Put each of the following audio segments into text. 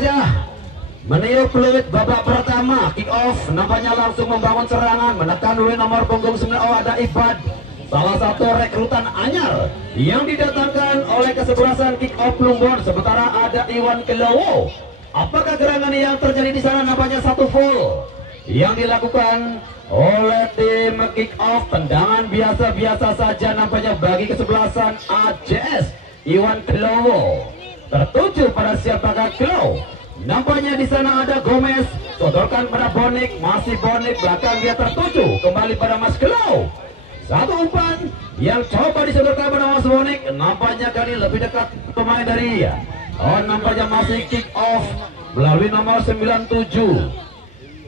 saja meniup peluit babak pertama kick off. Nampaknya langsung membangun serangan, menekan dulu nomor punggung 9. Oh, ada Ibad, salah satu rekrutan anyar yang didatangkan oleh kesebelasan kick off Plumbon. Sementara ada Iwan Kelowo. Apakah gerangan yang terjadi di sana? Nampaknya satu full yang dilakukan oleh tim kick off. Tendangan biasa-biasa saja nampaknya bagi kesebelasan AJS. Iwan Kelowo tertuju pada siapakah Kelowo. Nampaknya di sana ada Gomez, sodorkan pada Bonik, masih Bonik, belakang dia tertuju kembali pada Mas Kelowo. Satu umpan yang coba disodorkan pada Mas Bonik, nampaknya kali lebih dekat pemain dari dia. Oh, nampaknya masih kick off melalui nomor 97.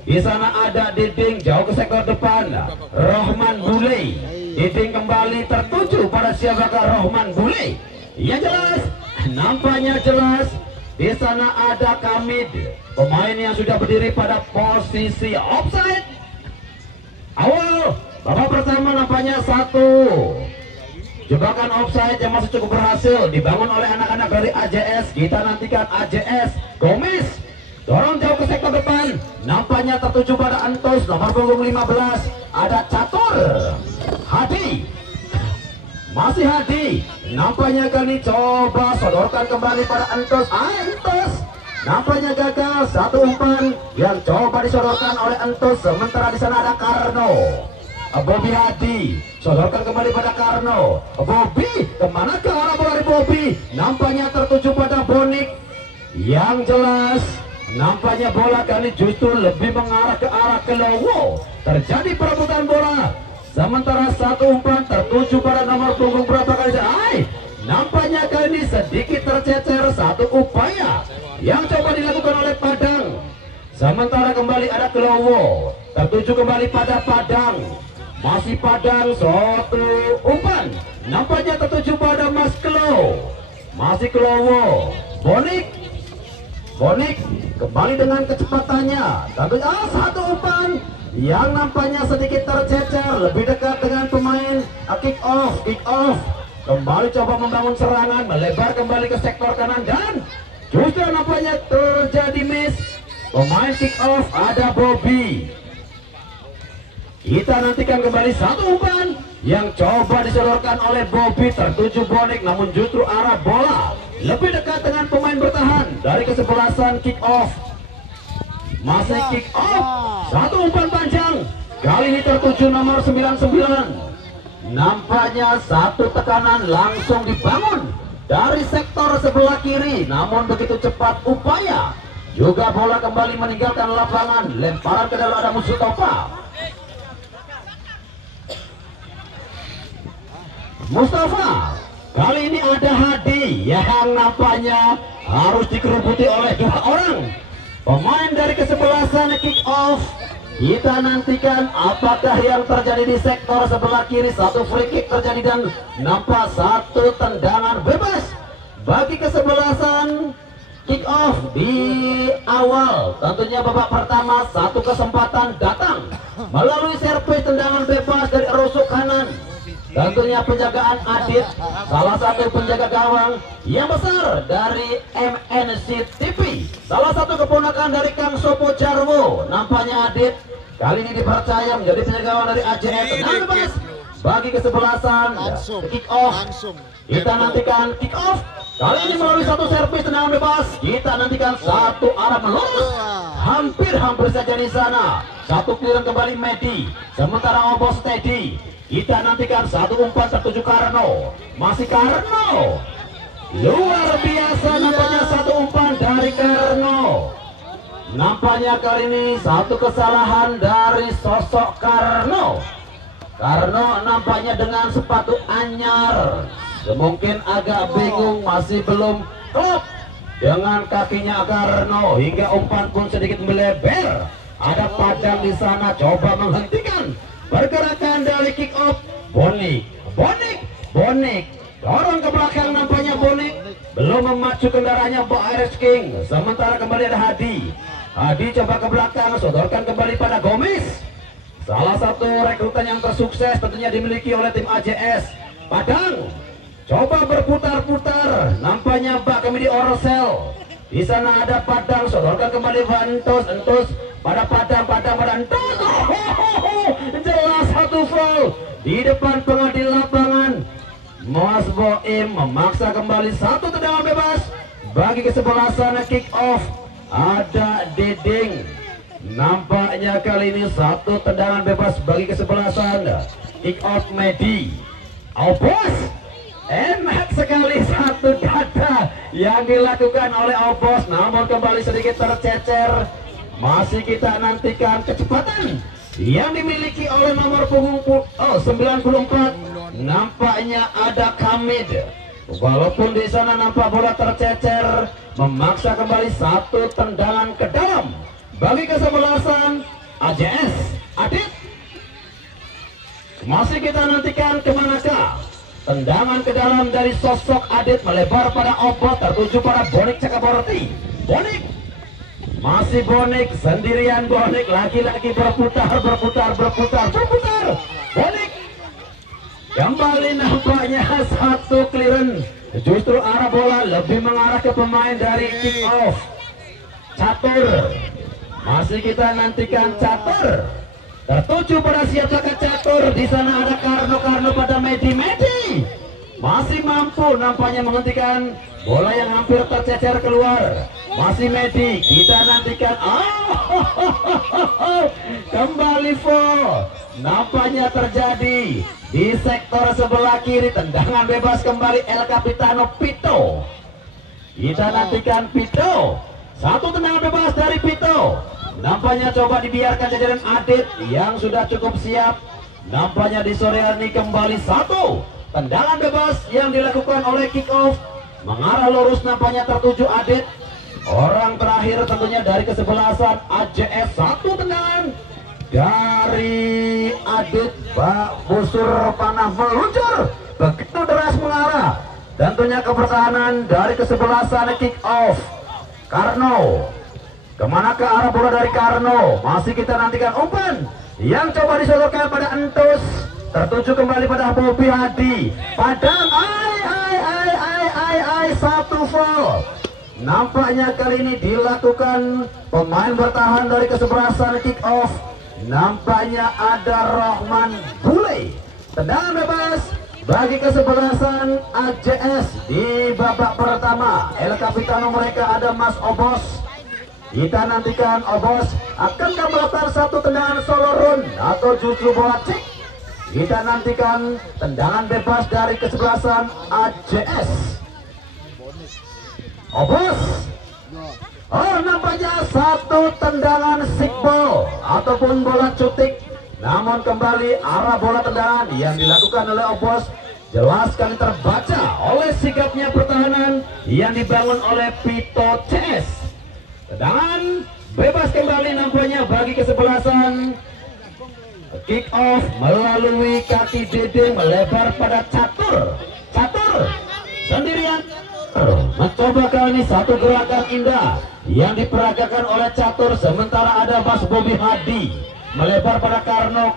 Di sana ada Diding jauh ke sektor depan, Rohman Bule. Diding kembali tertuju pada siapakah Rohman Bule. Ya jelas, nampaknya jelas. Di sana ada Kamid, pemain yang sudah berdiri pada posisi offside. Awal babak pertama nampaknya satu jebakan offside yang masih cukup berhasil dibangun oleh anak-anak dari AJS. Kita nantikan AJS. Gomez dorong jauh ke sektor depan, nampaknya tertuju pada Antos nomor punggung 15. Ada Catur Hadi, masih Hadi, nampaknya kali coba sodorkan kembali pada Antos. Antos nampaknya gagal. Satu umpan yang coba disodorkan oleh Antos. Sementara di sana ada Karno. Bobby Hadi sodorkan kembali pada Karno. Bobby, kemana ke arah bola dari Bobby? Nampaknya tertuju pada Bonik. Yang jelas nampaknya bola kali justru lebih mengarah ke arah Kelowo. Terjadi perebutan bola. Sementara satu umpan tertuju pada nomor punggung berapa kali? Nampaknya kali ini sedikit tercecer. Satu upaya yang coba dilakukan oleh Padang. Sementara kembali ada Kelowo, tertuju kembali pada Padang. Masih Padang, suatu umpan nampaknya tertuju pada Mas Kelowo. Masih Kelowo. Bonik kembali dengan kecepatannya. Tentunya satu umpan yang nampaknya sedikit tercecer, lebih dekat dengan pemain kick off. Kembali coba membangun serangan, melebar kembali ke sektor kanan dan justru nampaknya terjadi miss. Pemain kick off ada Bobby. Kita nantikan kembali satu umpan yang coba disodorkan oleh Bobby, tertuju Bonik, namun justru arah bola lebih dekat dengan pemain bertahan dari kesebelasan kick off. Masih kick off, satu umpan panjang, kali ini tertuju nomor 99. Nampaknya satu tekanan langsung dibangun dari sektor sebelah kiri, namun begitu cepat upaya juga bola kembali meninggalkan lapangan. Lemparan ke dalam ada Mustafa. Kali ini ada Hadi yang nampaknya harus dikerubuti oleh dua orang pemain dari kesebelasan kick off. Kita nantikan apakah yang terjadi di sektor sebelah kiri. Satu free kick terjadi dan nampak satu tendangan bebas bagi kesebelasan kick off di awal. Tentunya babak pertama satu kesempatan datang melalui servis tendangan bebas dari rusuk kanan. Tentunya penjagaan Adit, salah satu penjaga gawang yang besar dari MNC TV, salah satu keponakan dari Kang Sopo Jarwo. Nampaknya Adit kali ini dipercaya menjadi penjaga gawang dari AJS. Tendangan bebas bagi kesebelasan kick off. Kita nantikan kick off kali ini melalui satu servis tendangan bebas. Kita nantikan satu arah melurus, hampir saja di sana. Satu clearance kembali Medi, sementara Obos steady. Kita nantikan satu umpan tertuju Karno. Masih Karno. Luar biasa nampaknya satu umpan dari Karno. Nampaknya kali ini satu kesalahan dari sosok Karno. Karno nampaknya dengan sepatu anyar, mungkin agak bingung, masih belum klop dengan kakinya Karno, hingga umpan pun sedikit melebar. Ada Padang di sana coba menghentikan pergerakan dari kick off. Bonik dorong ke belakang, nampaknya Bonik belum memacu kendaraannya Iris King. Sementara kembali ada Hadi coba ke belakang, sodorkan kembali pada Gomez, salah satu rekrutan yang tersukses tentunya dimiliki oleh tim AJS. Padang coba berputar-putar, nampaknya Mbak kami di Orsel. Di sana ada Padang, sodorkan kembali Entus pada Padang pada Entus. Jelas satu foul di depan pengadil lapangan. Mas Boim memaksa kembali satu tendangan bebas bagi kesebelasan kick off. Ada Dedeng. Nampaknya kali ini satu tendangan bebas bagi kesebelasan kick off Medi. Obos. Enak sekali satu dada yang dilakukan oleh Obos, namun kembali sedikit tercecer. Masih kita nantikan kecepatan yang dimiliki oleh nomor punggung 94. Nampaknya ada Kamid. Walaupun di sana nampak bola tercecer, memaksa kembali satu tendangan ke dalam bagi kesebelasan AJS Adit. Masih kita nantikan kemanakah tendangan ke dalam dari sosok Adit, melebar pada Obot, tertuju pada Bonik Cakaboroti. Bonik masih Bonik sendirian, Bonik lagi-lagi berputar. Bonik kembali, nampaknya satu clearance. Justru arah bola lebih mengarah ke pemain dari kick off Catur. Masih kita nantikan Catur, tertuju pada siapakah Catur. Di sana ada Karno pada Medi. Masih mampu nampaknya menghentikan bola yang hampir tercecer keluar. Masih Medi, kita nantikan. Kembali foul nampaknya terjadi di sektor sebelah kiri. Tendangan bebas kembali El Capitano Pito. Kita nantikan Pito. Satu tendangan bebas dari Pito. Nampaknya coba dibiarkan jajaran Adit yang sudah cukup siap. Nampaknya di sore hari kembali satu tendangan bebas yang dilakukan oleh kick off, mengarah lurus, nampaknya tertuju Adit. Orang terakhir tentunya dari kesebelasan AJS. Satu tendangan dari Adit. Busur panah meluncur begitu deras mengarah tentunya ke pertahanan dari kesebelasan kick off Karno. Kemana ke arah bola dari Karno? Masih kita nantikan umpan yang coba disodorkan pada Entus, tertuju kembali pada Bobi Hadi. Padang, satu foul. Nampaknya kali ini dilakukan pemain bertahan dari kesebelasan kick off. Nampaknya ada Rohman Bule. Tendangan bebas bagi kesebelasan AJS di babak pertama. El Capitano mereka ada Mas Obos. Kita nantikan Obos akan melakukan satu tendangan solo run atau justru bola cek. Kita nantikan tendangan bebas dari kesebelasan AJS. Obos. Nampaknya satu tendangan sikbol ataupun bola cutik. Namun kembali arah bola tendangan yang dilakukan oleh Obos jelas sekali terbaca oleh sikapnya pertahanan yang dibangun oleh Pito CS. Tendangan bebas kembali nampaknya bagi kesebelasan kick off melalui kaki Dede, melebar pada Catur sendirian mencoba kali ini satu gerakan indah yang diperagakan oleh Catur. Sementara ada Mas Bobi Hadi melebar pada Karno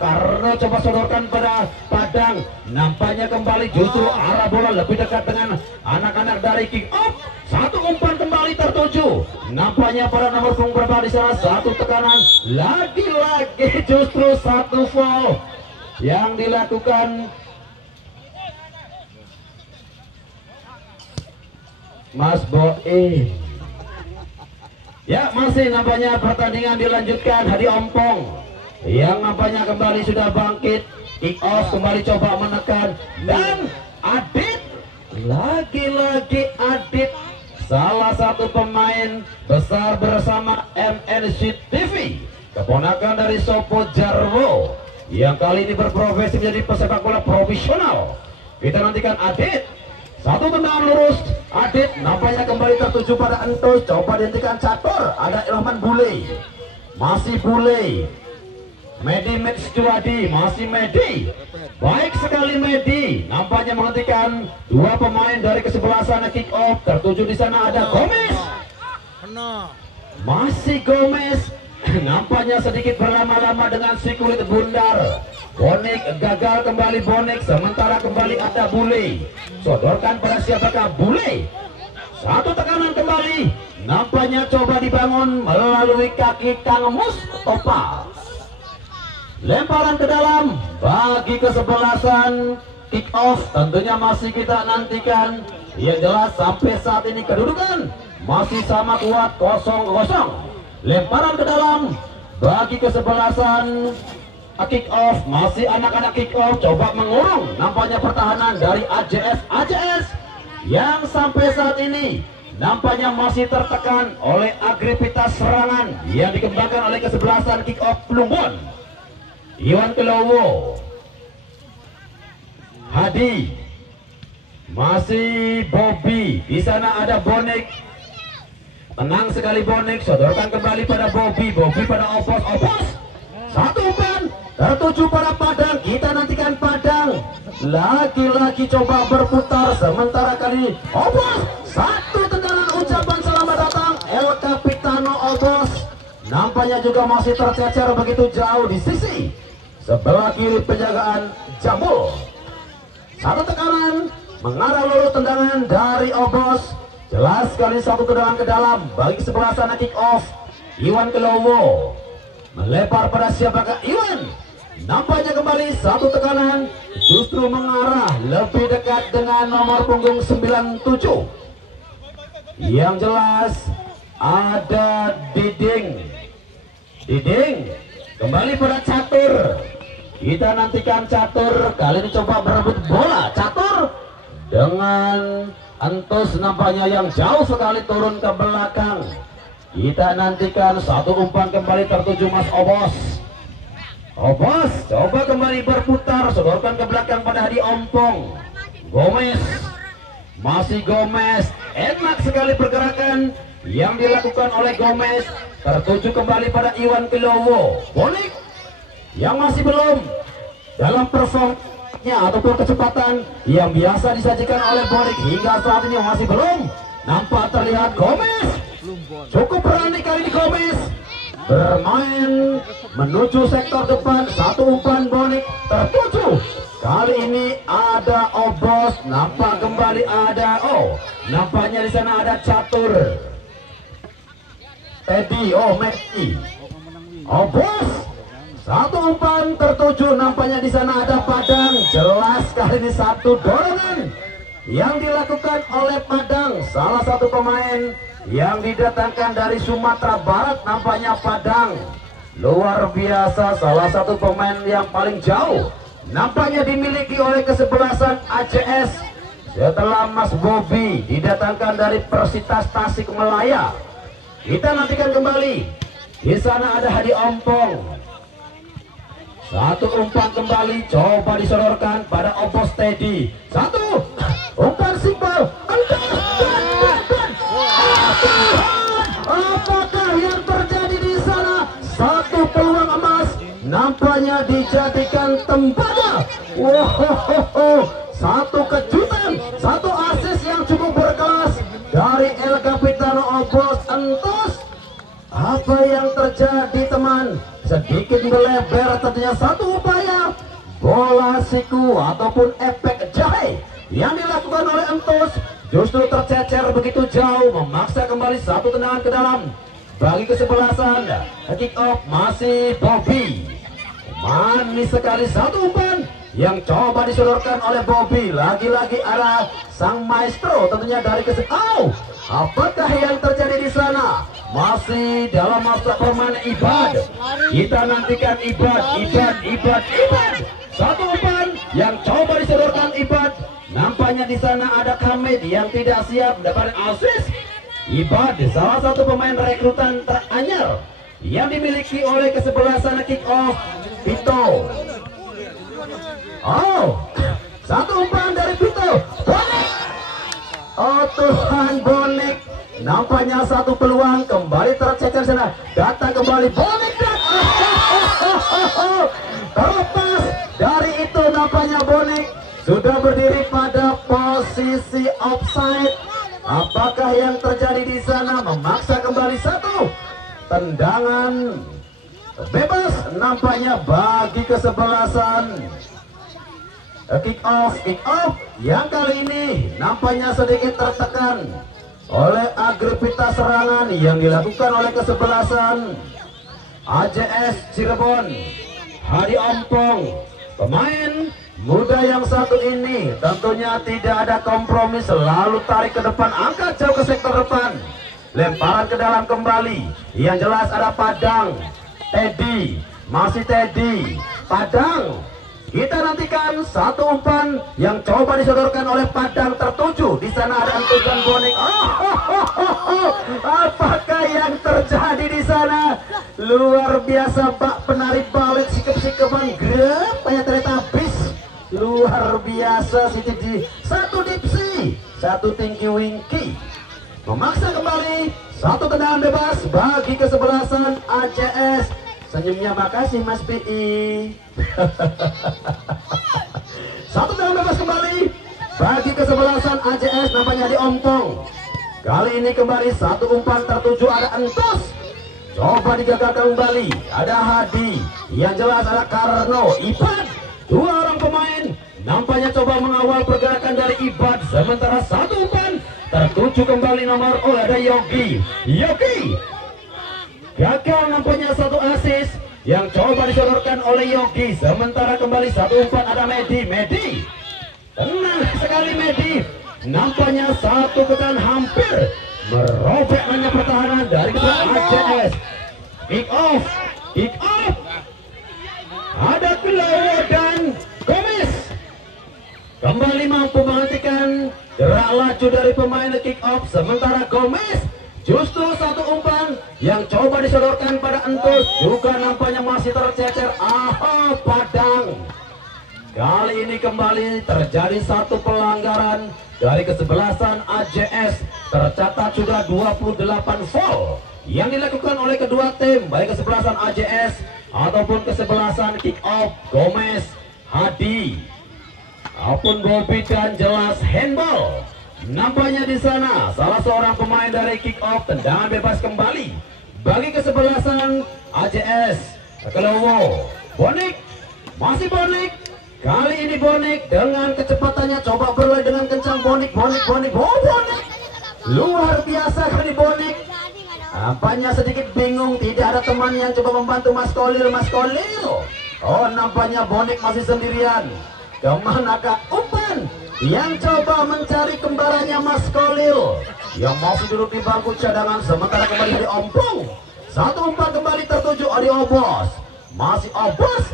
coba sodorkan pada Padang. Nampaknya kembali justru arah bola lebih dekat dengan anak-anak dari kick off. Satu umpan kembali tertuju nampaknya pada nomor punggung berapa di sana. Satu tekanan lagi-lagi, justru satu foul yang dilakukan Mas Boim. Ya, masih nampaknya pertandingan dilanjutkan. Hadi Ompong yang nampaknya kembali sudah bangkit. Kick off kembali coba menekan, dan Adit, lagi-lagi Adit, salah satu pemain besar bersama MNC TV, keponakan dari Sopo Jarwo yang kali ini berprofesi menjadi pesepak bola profesional. Kita nantikan Adit. Satu tendangan lurus, Adit nampaknya kembali tertuju pada Entus, coba dihentikan Catur. Ada Ilman Bule, masih Bule. Medi Juwadi, masih Medi. Baik sekali Medi, nampaknya menghentikan dua pemain dari kesebelasan kick off. Tertuju di sana ada Gomez. Masih Gomez. Nampaknya sedikit berlama-lama dengan si kulit bundar. Bonik gagal kembali Bonik, sementara kembali ada Bule. Sodorkan pada siapakah Bule? Satu tekanan kembali, nampaknya coba dibangun melalui kaki Kang Mustofa. Lemparan ke dalam bagi kesebelasan, kick off tentunya masih kita nantikan. Yang jelas sampai saat ini kedudukan masih sama kuat 0-0. Lemparan ke dalam bagi kesebelasan, kick off masih anak-anak kick off coba mengurung nampaknya pertahanan dari AJS yang sampai saat ini nampaknya masih tertekan oleh agresivitas serangan yang dikembangkan oleh kesebelasan kick off Plumbon. Iwan Kelowo, Hadi, masih Bobby, di sana ada Bonek. Tenang sekali Bonek, sodorkan kembali pada Bobby pada Opos. Satu umpan tertuju pada Padang, kita nantikan Padang. Lagi-lagi coba berputar, sementara kali Opos. Satu tendangan ucapan selamat datang El Capitano Opos. Nampaknya juga masih tercecer begitu jauh di sisi sebelah kiri penjagaan Jambul. Satu tekanan mengarah lurus tendangan dari Opos. Jelas sekali satu tendangan ke dalam bagi sebelah sana kick off. Iwan Kelowo melebar pada siapakah Iwan. Nampaknya kembali satu tekanan justru mengarah lebih dekat dengan nomor punggung 97. Yang jelas ada Diding kembali pada Catur. Kita nantikan Catur kali ini coba berebut bola. Catur dengan Entus nampaknya yang jauh sekali turun ke belakang. Kita nantikan satu umpan kembali tertuju Mas Opos. Opos coba kembali berputar, sodorkan ke belakang pada Hadi Ompong. Gomez, masih Gomez, enak sekali pergerakan yang dilakukan oleh Gomez, tertuju kembali pada Iwan Kelowo. Bonek yang masih belum dalam performnya ataupun kecepatan yang biasa disajikan oleh Bonek hingga saat ini masih belum nampak terlihat. Gomez cukup berani kali ini, Gomez bermain menuju sektor depan. Satu umpan Bonek tertuju, kali ini ada Opos, nampak kembali ada nampaknya di sana ada Catur, Teddy, Meki, Opos. Satu umpan tertuju, nampaknya di sana ada Padang. Jelas kali ini satu dorongan yang dilakukan oleh Padang, salah satu pemain yang didatangkan dari Sumatera Barat. Nampaknya Padang luar biasa, salah satu pemain yang paling jauh nampaknya dimiliki oleh kesebelasan AJS setelah Mas Bobby didatangkan dari Persitas Tasikmalaya. Kita nantikan kembali di sana ada Hadi Ompong. Satu umpan kembali coba disodorkan pada Opos Teddy. Satu umpan simpel. Apakah yang terjadi di sana? Satu peluang emas nampaknya dijadikan tembaga. Wow, satu kejutan, satu asis yang cukup berkelas dari El Capitano Opos Entus. Apa yang terjadi teman? Sedikit melebar tentunya satu upaya bola siku ataupun efek jahe yang dilakukan oleh Entus justru tercecer begitu jauh, memaksa kembali satu tendangan ke dalam bagi kesebelasan. Kick off masih Bobby. Manis sekali satu umpan yang coba disodorkan oleh Bobby. Lagi-lagi arah sang maestro tentunya dari apakah yang terjadi di sana? Masih dalam masa permainan Ibad. Kita nantikan Ibad. Satu umpan yang coba disodorkan Ibad. Nampaknya di sana ada Hamid yang tidak siap mendapatkan asis. Ibad salah satu pemain rekrutan teranyar yang dimiliki oleh kesebelasan kick off Pito. Satu umpan dari Pito. Bonek. Tuhan, Bonek. Nampaknya satu peluang kembali tercecer sana. Datang kembali Bonek dan terlepas dari itu nampaknya Bonek sudah berdiri pada posisi offside. Apakah yang terjadi di sana? Memaksa kembali satu tendangan bebas nampaknya bagi kesebelasan kick off yang kali ini nampaknya sedikit tertekan oleh Agripita serangan yang dilakukan oleh kesebelasan AJS Cirebon. Hadi Ompong, pemain muda yang satu ini tentunya tidak ada kompromi, selalu tarik ke depan, angkat jauh ke sektor depan, lemparan ke dalam kembali. Yang jelas ada Padang, Teddy, masih Teddy, Padang. Kita nantikan satu umpan yang coba disodorkan oleh Padang tertuju. Di sana ada entusan Bonik. Apakah yang terjadi di sana? Luar biasa, Pak penari balet sikap-sikapan grep kayak ternyata habis. Luar biasa si satu dipsi, satu tinggi wingki. Memaksa kembali satu tendangan bebas bagi kesebelasan AJS. Senyumnya makasih Mas PI. Satu tendangan bebas kembali bagi kesebelasan AJS, namanya di Ompong. Kali ini kembali satu umpan tertuju, ada Entus. Coba digagalkan kembali, ada Hadi. Yang jelas ada Karno, Ibad. Dua orang pemain nampaknya coba mengawal pergerakan dari Ibad. Sementara satu umpan tertuju kembali nomor ada Yogi. Gagal nampaknya satu asis yang coba disodorkan oleh Yogi. Sementara kembali satu umpan ada Medi. Tenang sekali Medi. Nampaknya satu ketan hampir merobek hanya pertahanan dari AJS. Kick off. Ada Kelowo dan Gomez. Kembali mampu menghentikan gerak laju dari pemain kick off. Sementara Gomez justru satu umpan yang coba disodorkan pada Entus juga nampaknya masih tercecer. Padang. Kali ini kembali terjadi satu pelanggaran dari kesebelasan AJS. Tercatat sudah 28 foul yang dilakukan oleh kedua tim, baik kesebelasan AJS ataupun kesebelasan kick off Gomez, Hadi, apun Bobby, dan jelas handball. Nampaknya di sana salah seorang pemain dari kick off, tendangan bebas kembali bagi kesebelasan AJS. Kelowo, Bonik, masih Bonik. Kali ini Bonik dengan kecepatannya coba berlari dengan kencang. Bonik. Luar biasa kali Bonik. Nampaknya sedikit bingung, tidak ada teman yang coba membantu Mas Kolil. Nampaknya Bonik masih sendirian. Kemanakah umpan yang coba mencari kembarannya Mas Kolil yang masih duduk di bangku cadangan. Sementara kembali di Ompong, satu umpan kembali tertuju di Obos. Masih Obos.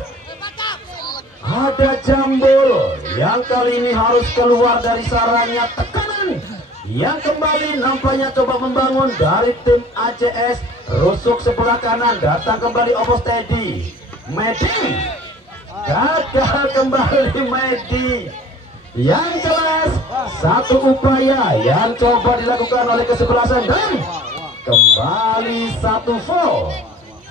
Ada Jambul yang kali ini harus keluar dari sarangnya. Tekanan yang kembali nampaknya coba membangun dari tim AJS. Rusuk sebelah kanan, datang kembali Obos Teddy. Medi gagal kembali Medi. Yang jelas satu upaya yang coba dilakukan oleh kesebelasan dan kembali satu foul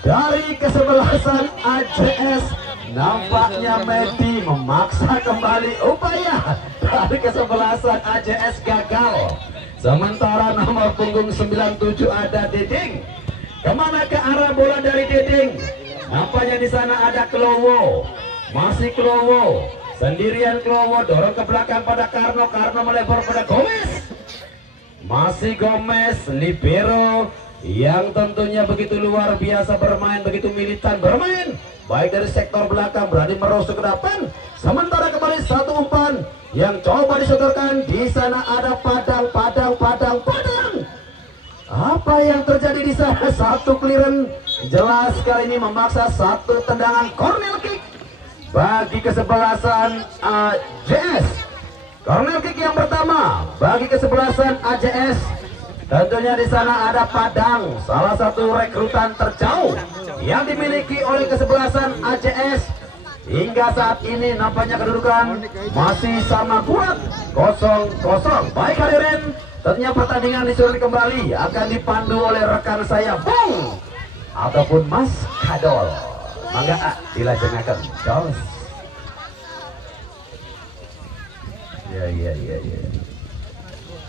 dari kesebelasan AJS. Nampaknya Medi memaksa kembali upaya dari kesebelasan AJS gagal. Sementara nomor punggung 97 ada Deding. Kemana ke arah bola dari Deding? Nampaknya di sana ada Kelowo. Masih Kelowo. Sendirian Kelowo, dorong ke belakang pada Karno. Karno melebar pada Gomez. Masih Gomez, libero yang tentunya begitu luar biasa bermain, begitu militan bermain, baik dari sektor belakang berani merosot ke depan. Sementara kembali satu umpan yang coba disodorkan. Di sana ada Padang. Apa yang terjadi di sana? Satu clearance jelas kali ini memaksa satu tendangan corner kick bagi kesebelasan AJS. Corner kick yang pertama bagi kesebelasan AJS. Tentunya di sana ada Padang, salah satu rekrutan terjauh yang dimiliki oleh kesebelasan AJS. Hingga saat ini nampaknya kedudukan masih sama kuat, 0-0. Baik hadirin, tentunya pertandingan disuruh kembali akan dipandu oleh rekan saya Bung ataupun Mas Kadol. Mangga dilajengaken. Jos. Ya.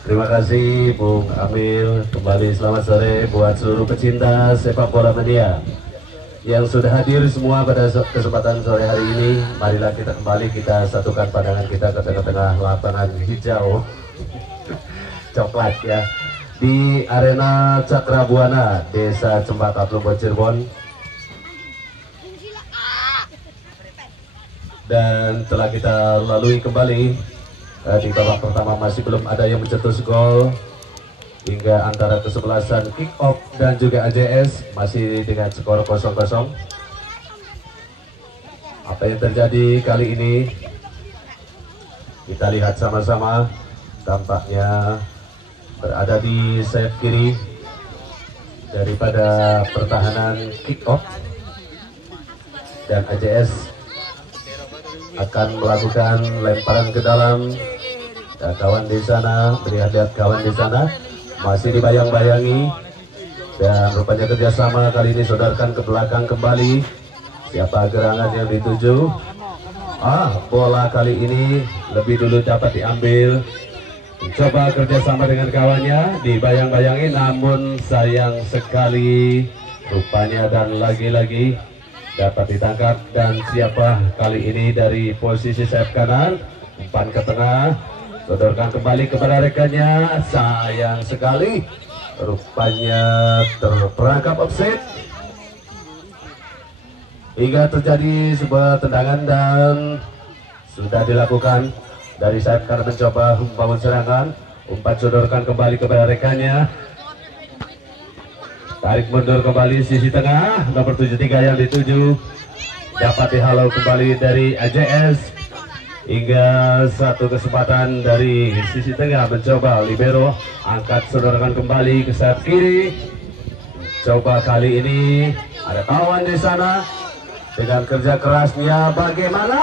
Terima kasih Bung Amil. Kembali selamat sore buat seluruh pecinta sepak bola media yang sudah hadir semua pada kesempatan sore hari ini. Marilah kita kembali, kita satukan pandangan kita ke tengah-tengah lapangan hijau coklat ya. di Arena Cakrabuana, Desa Cempaka Plumbon, Cirebon. Dan telah kita lalui kembali di babak pertama, masih belum ada yang mencetus gol hingga antara kesebelasan Kick Off dan juga AJS masih dengan skor 0-0. Apa yang terjadi kali ini kita lihat sama-sama. Tampaknya berada di sayap kiri daripada pertahanan Kick Off, dan AJS akan melakukan lemparan ke dalam. Dan kawan di sana, lihat kawan di sana masih dibayang-bayangi, dan rupanya kerjasama kali ini sodorkan ke belakang kembali. Siapa gerangan yang dituju? Bola kali ini lebih dulu dapat diambil. Coba kerjasama dengan kawannya, dibayang-bayangi, namun sayang sekali rupanya, dan lagi-lagi dapat ditangkap. Dan siapa kali ini dari posisi sayap kanan, umpan ke tengah, sodorkan kembali kepada rekannya. Sayang sekali rupanya terperangkap offside hingga terjadi sebuah tendangan, dan sudah dilakukan dari sayap kanan mencoba membangun serangan. Umpan sodorkan kembali kepada rekannya, tarik mundur kembali sisi tengah, nomor 73 yang dituju dapat dihalau kembali dari AJS. Hingga satu kesempatan dari sisi tengah mencoba libero, angkat sodorkan kembali ke sayap kiri. Coba kali ini ada kawan di sana dengan kerja kerasnya, bagaimana?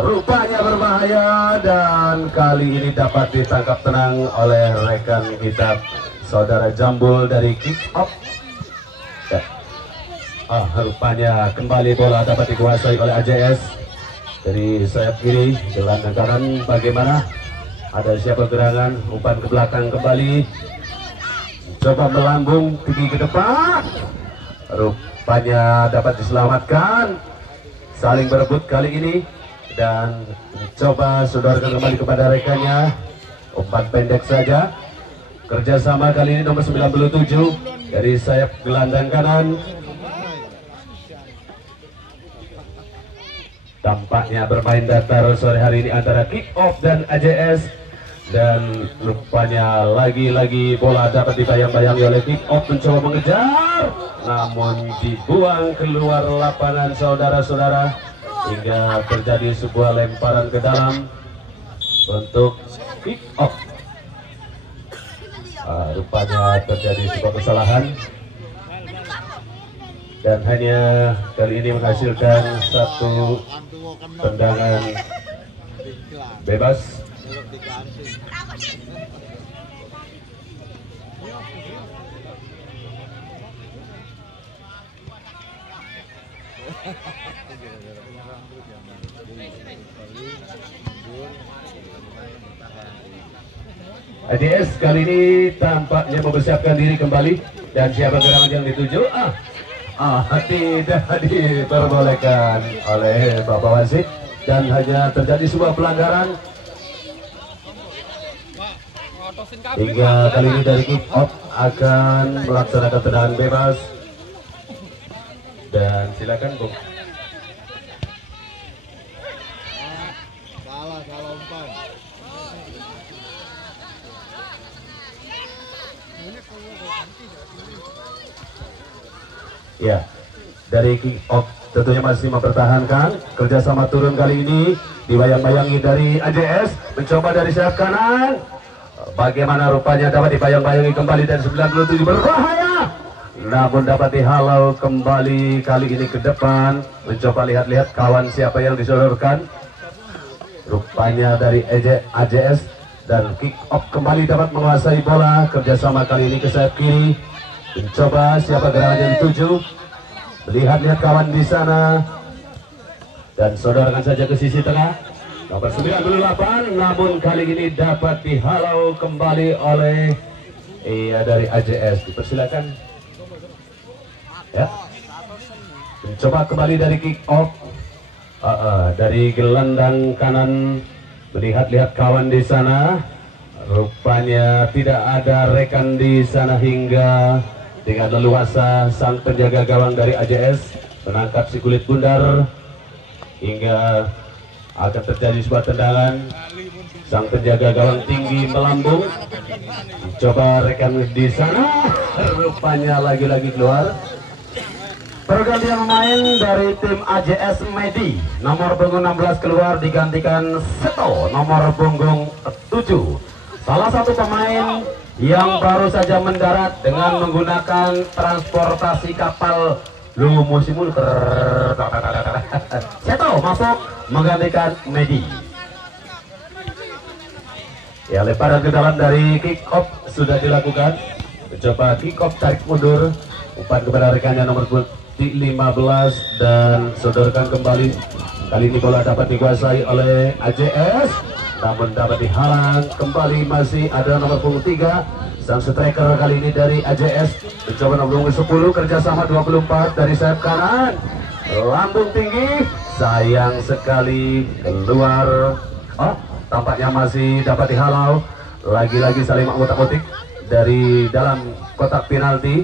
Rupanya berbahaya, dan kali ini dapat ditangkap tenang oleh rekan kita saudara Jambul dari Kick Off. Rupanya kembali bola dapat dikuasai oleh AJS dari sayap kiri, gelandang kanan. Bagaimana? Ada siapa gerangan? Umpan ke belakang kembali, coba melambung tinggi ke depan. Rupanya dapat diselamatkan. Saling berebut kali ini, dan coba sodorkan kembali kepada rekannya. Umpan pendek saja. Kerjasama kali ini nomor 97 dari sayap gelandang kanan. Tampaknya bermain datar sore hari ini antara Kick Off dan AJS, dan rupanya lagi-lagi bola dapat dibayang-bayangi oleh Kick Off, mencoba mengejar, namun dibuang keluar lapangan saudara-saudara, hingga terjadi sebuah lemparan ke dalam untuk Kick Off. Rupanya terjadi sebuah kesalahan, dan hanya kali ini menghasilkan satu tendangan bebas. AJS kali ini tampaknya mempersiapkan diri kembali, dan siapa gerangan yang dituju? Tidak diperbolehkan oleh Bapak Wasit, dan hanya terjadi sebuah pelanggaran. Hingga kali ini dari Kick Off akan melaksanakan tendangan bebas, dan silakan Bung. Salah umpan. Ya, dari Kick Off tentunya masih mempertahankan kerjasama turun kali ini, dibayang-bayangi dari AJS, mencoba dari sayap kanan. Bagaimana rupanya dapat dibayang-bayangi kembali dari 97, berbahaya, namun dapat dihalau kembali kali ini ke depan. Mencoba lihat-lihat kawan siapa yang disodorkan. Rupanya dari AJS, dan Kick Off kembali dapat menguasai bola. Kerjasama kali ini ke sayap kiri, mencoba siapa gerangan yang dituju, lihat-lihat kawan di sana, dan sodorkan saja ke sisi tengah, nomor 98, namun kali ini dapat dihalau kembali oleh dari AJS. Dipersilakan ya, mencoba kembali dari Kick Off, dari gelandang kanan, melihat-lihat kawan di sana. Rupanya tidak ada rekan di sana hingga dengan leluasa sang penjaga gawang dari AJS menangkap si kulit bundar hingga akan terjadi sebuah tendangan. Sang penjaga gawang tinggi melambung, coba rekan di sana, rupanya lagi-lagi keluar. Pergantian pemain dari tim AJS Medi, nomor punggung 16 keluar digantikan Seto nomor punggung 7. Salah satu pemain yang baru saja mendarat dengan menggunakan transportasi kapal Lumusimul. Seto masuk menggantikan Medi. Ya, lemparan ke dalam dari kick off sudah dilakukan. Mencoba kick off tarik mundur, umpan kepada rekannya nomor 15 dan sodorkan kembali. Kali ini bola dapat dikuasai oleh AJS, namun dapat dihalang kembali. Masih ada nomor punggung 3 sang striker kali ini dari AJS, mencoba nomor punggung 10 kerjasama 24 dari sayap kanan, lambung tinggi, sayang sekali keluar. Oh, tampaknya masih dapat dihalau. Lagi-lagi saling mengutak-utik dari dalam kotak penalti.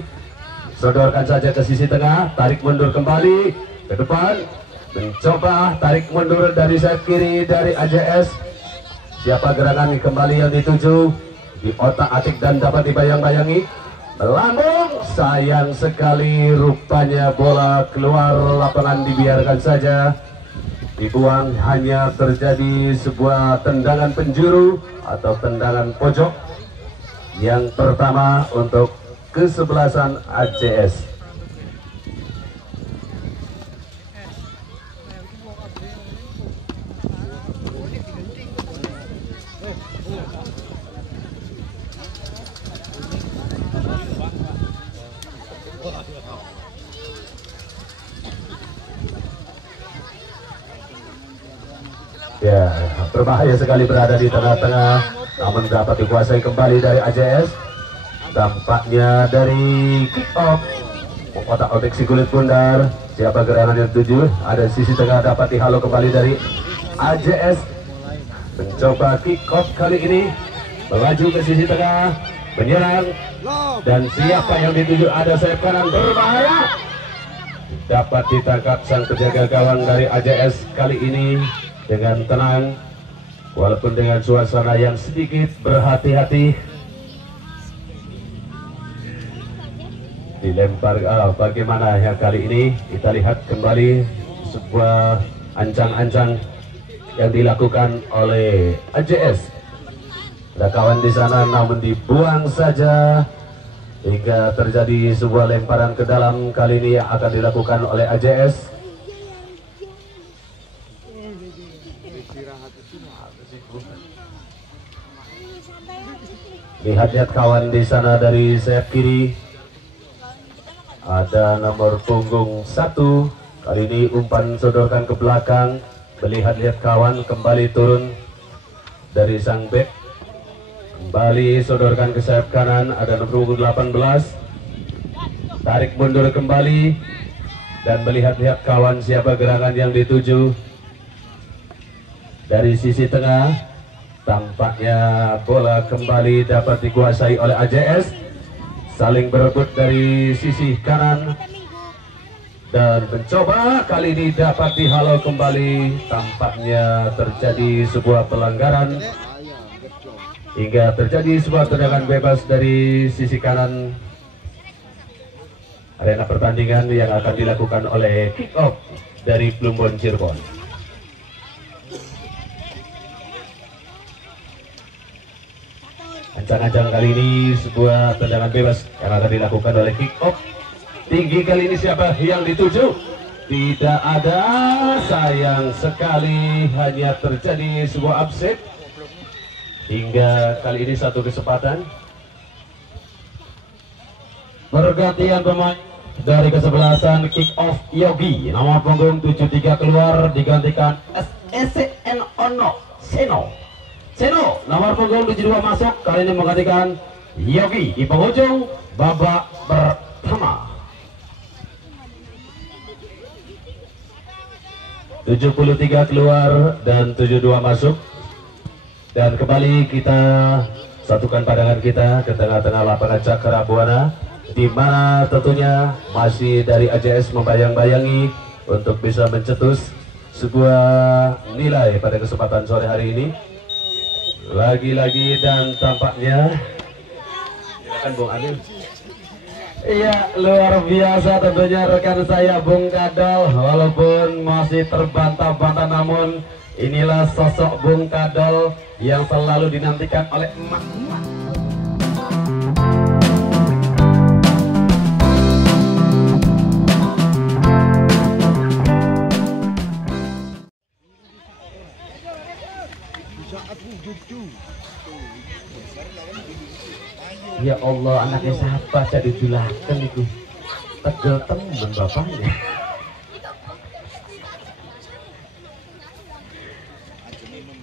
Sodorkan saja ke sisi tengah, tarik mundur kembali ke depan, mencoba tarik mundur dari sayap kiri dari AJS. Siapa gerangan kembali yang dituju, di otak atik dan dapat dibayang-bayangi, melambung, sayang sekali, rupanya bola keluar lapangan, dibiarkan saja, dibuang. Hanya terjadi sebuah tendangan penjuru atau tendangan pojok yang pertama untuk kesebelasan AJS. Ya, berbahaya sekali berada di tengah-tengah, namun dapat dikuasai kembali dari AJS. Tampaknya dari kick off kotak otak si kulit bundar. Siapa gerangan yang tuju? Ada sisi tengah, dapat dihalau kembali dari AJS. Mencoba kick off kali ini, melaju ke sisi tengah, menyerang, dan siapa yang dituju? Ada sayap kanan berbahaya, dapat ditangkap sang penjaga gawang dari AJS kali ini dengan tenang, walaupun dengan suasana yang sedikit berhati-hati. Dilempar, bagaimana yang kali ini kita lihat kembali sebuah ancang-ancang yang dilakukan oleh AJS. Ada kawan di sana namun dibuang saja hingga terjadi sebuah lemparan ke dalam kali ini yang akan dilakukan oleh AJS. Lihat-lihat kawan di sana dari sayap kiri. Ada nomor punggung 1. Kali ini umpan sodorkan ke belakang. Melihat-lihat kawan, kembali turun dari sang bek. Kembali sodorkan ke sayap kanan. Ada nomor punggung 18. Tarik mundur kembali dan melihat-lihat kawan siapa gerangan yang dituju. Dari sisi tengah, tampaknya bola kembali dapat dikuasai oleh AJS. Saling berebut dari sisi kanan dan mencoba kali ini dapat dihalau kembali. Tampaknya terjadi sebuah pelanggaran hingga terjadi sebuah tendangan bebas dari sisi kanan arena pertandingan yang akan dilakukan oleh kick off dari Plumbon Cirebon. Ancang-ancang kali ini sebuah tendangan bebas yang akan dilakukan oleh kick off. Tinggi kali ini siapa yang dituju? Tidak ada, sayang sekali, hanya terjadi sebuah upset. Hingga kali ini satu kesempatan. Pergantian pemain dari kesebelasan kick off Yogi, nomor punggung 73 keluar digantikan SEN Ono Seno nomor punggung 72 masuk, kali ini menggantikan Yogi di penghujung babak pertama. 73 keluar dan 72 masuk. Dan kembali kita satukan pandangan kita ke tengah-tengah lapangan Cakra Buana, di mana tentunya masih dari AJS membayang-bayangi untuk bisa mencetus sebuah nilai pada kesempatan sore hari ini. Lagi-lagi dan tampaknya silakan Bung Anil. Iya, luar biasa tentunya rekan saya Bung Kadol. Walaupun masih terbantah-bantah, namun inilah sosok Bung Kadol yang selalu dinantikan oleh emak-emak. Ya Allah, anaknya siapa jadi julakan itu, tegel temen bapaknya.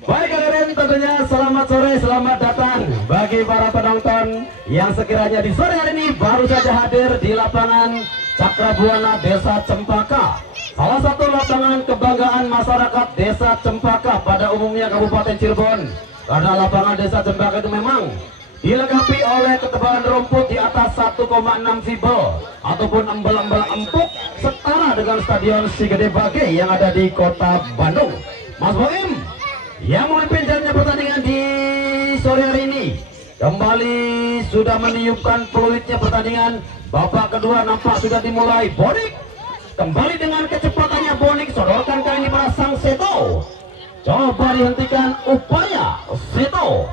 Baik hadirin, tentunya selamat sore, selamat datang bagi para penonton yang sekiranya di sore hari ini baru saja hadir di lapangan Cakra Buana Desa Cempaka, salah satu lapangan kebanggaan masyarakat Desa Cempaka pada umumnya Kabupaten Cirebon. Karena lapangan Desa Cempaka itu memang dilengkapi oleh ketebalan rumput di atas 1,6 fibel ataupun embel-embel empuk setara dengan Stadion Sigede Bage yang ada di Kota Bandung. Mas Boim yang memimpin jalannya pertandingan di sore hari ini kembali sudah meniupkan peluitnya pertandingan. Babak kedua nampak sudah dimulai. Bonik kembali dengan kecepatannya. Bonik sodorkan kali ini pada sang Seto. Coba dihentikan upaya Seto.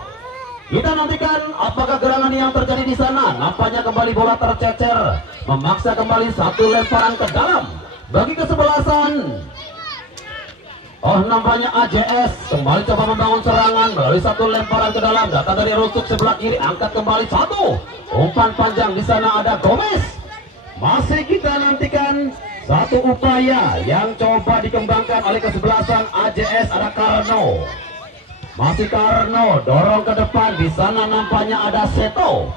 Kita nantikan apakah gerangan yang terjadi di sana. Nampaknya kembali bola tercecer, memaksa kembali satu lemparan ke dalam bagi kesebelasan. Oh, nampaknya AJS kembali coba membangun serangan melalui satu lemparan ke dalam. Datang dari rusuk sebelah kiri, angkat kembali satu umpan panjang. Di sana ada Gomez. Masih kita nantikan satu upaya yang coba dikembangkan oleh kesebelasan AJS. Ada Karno. Masih Karno dorong ke depan. Di sana nampaknya ada Seto.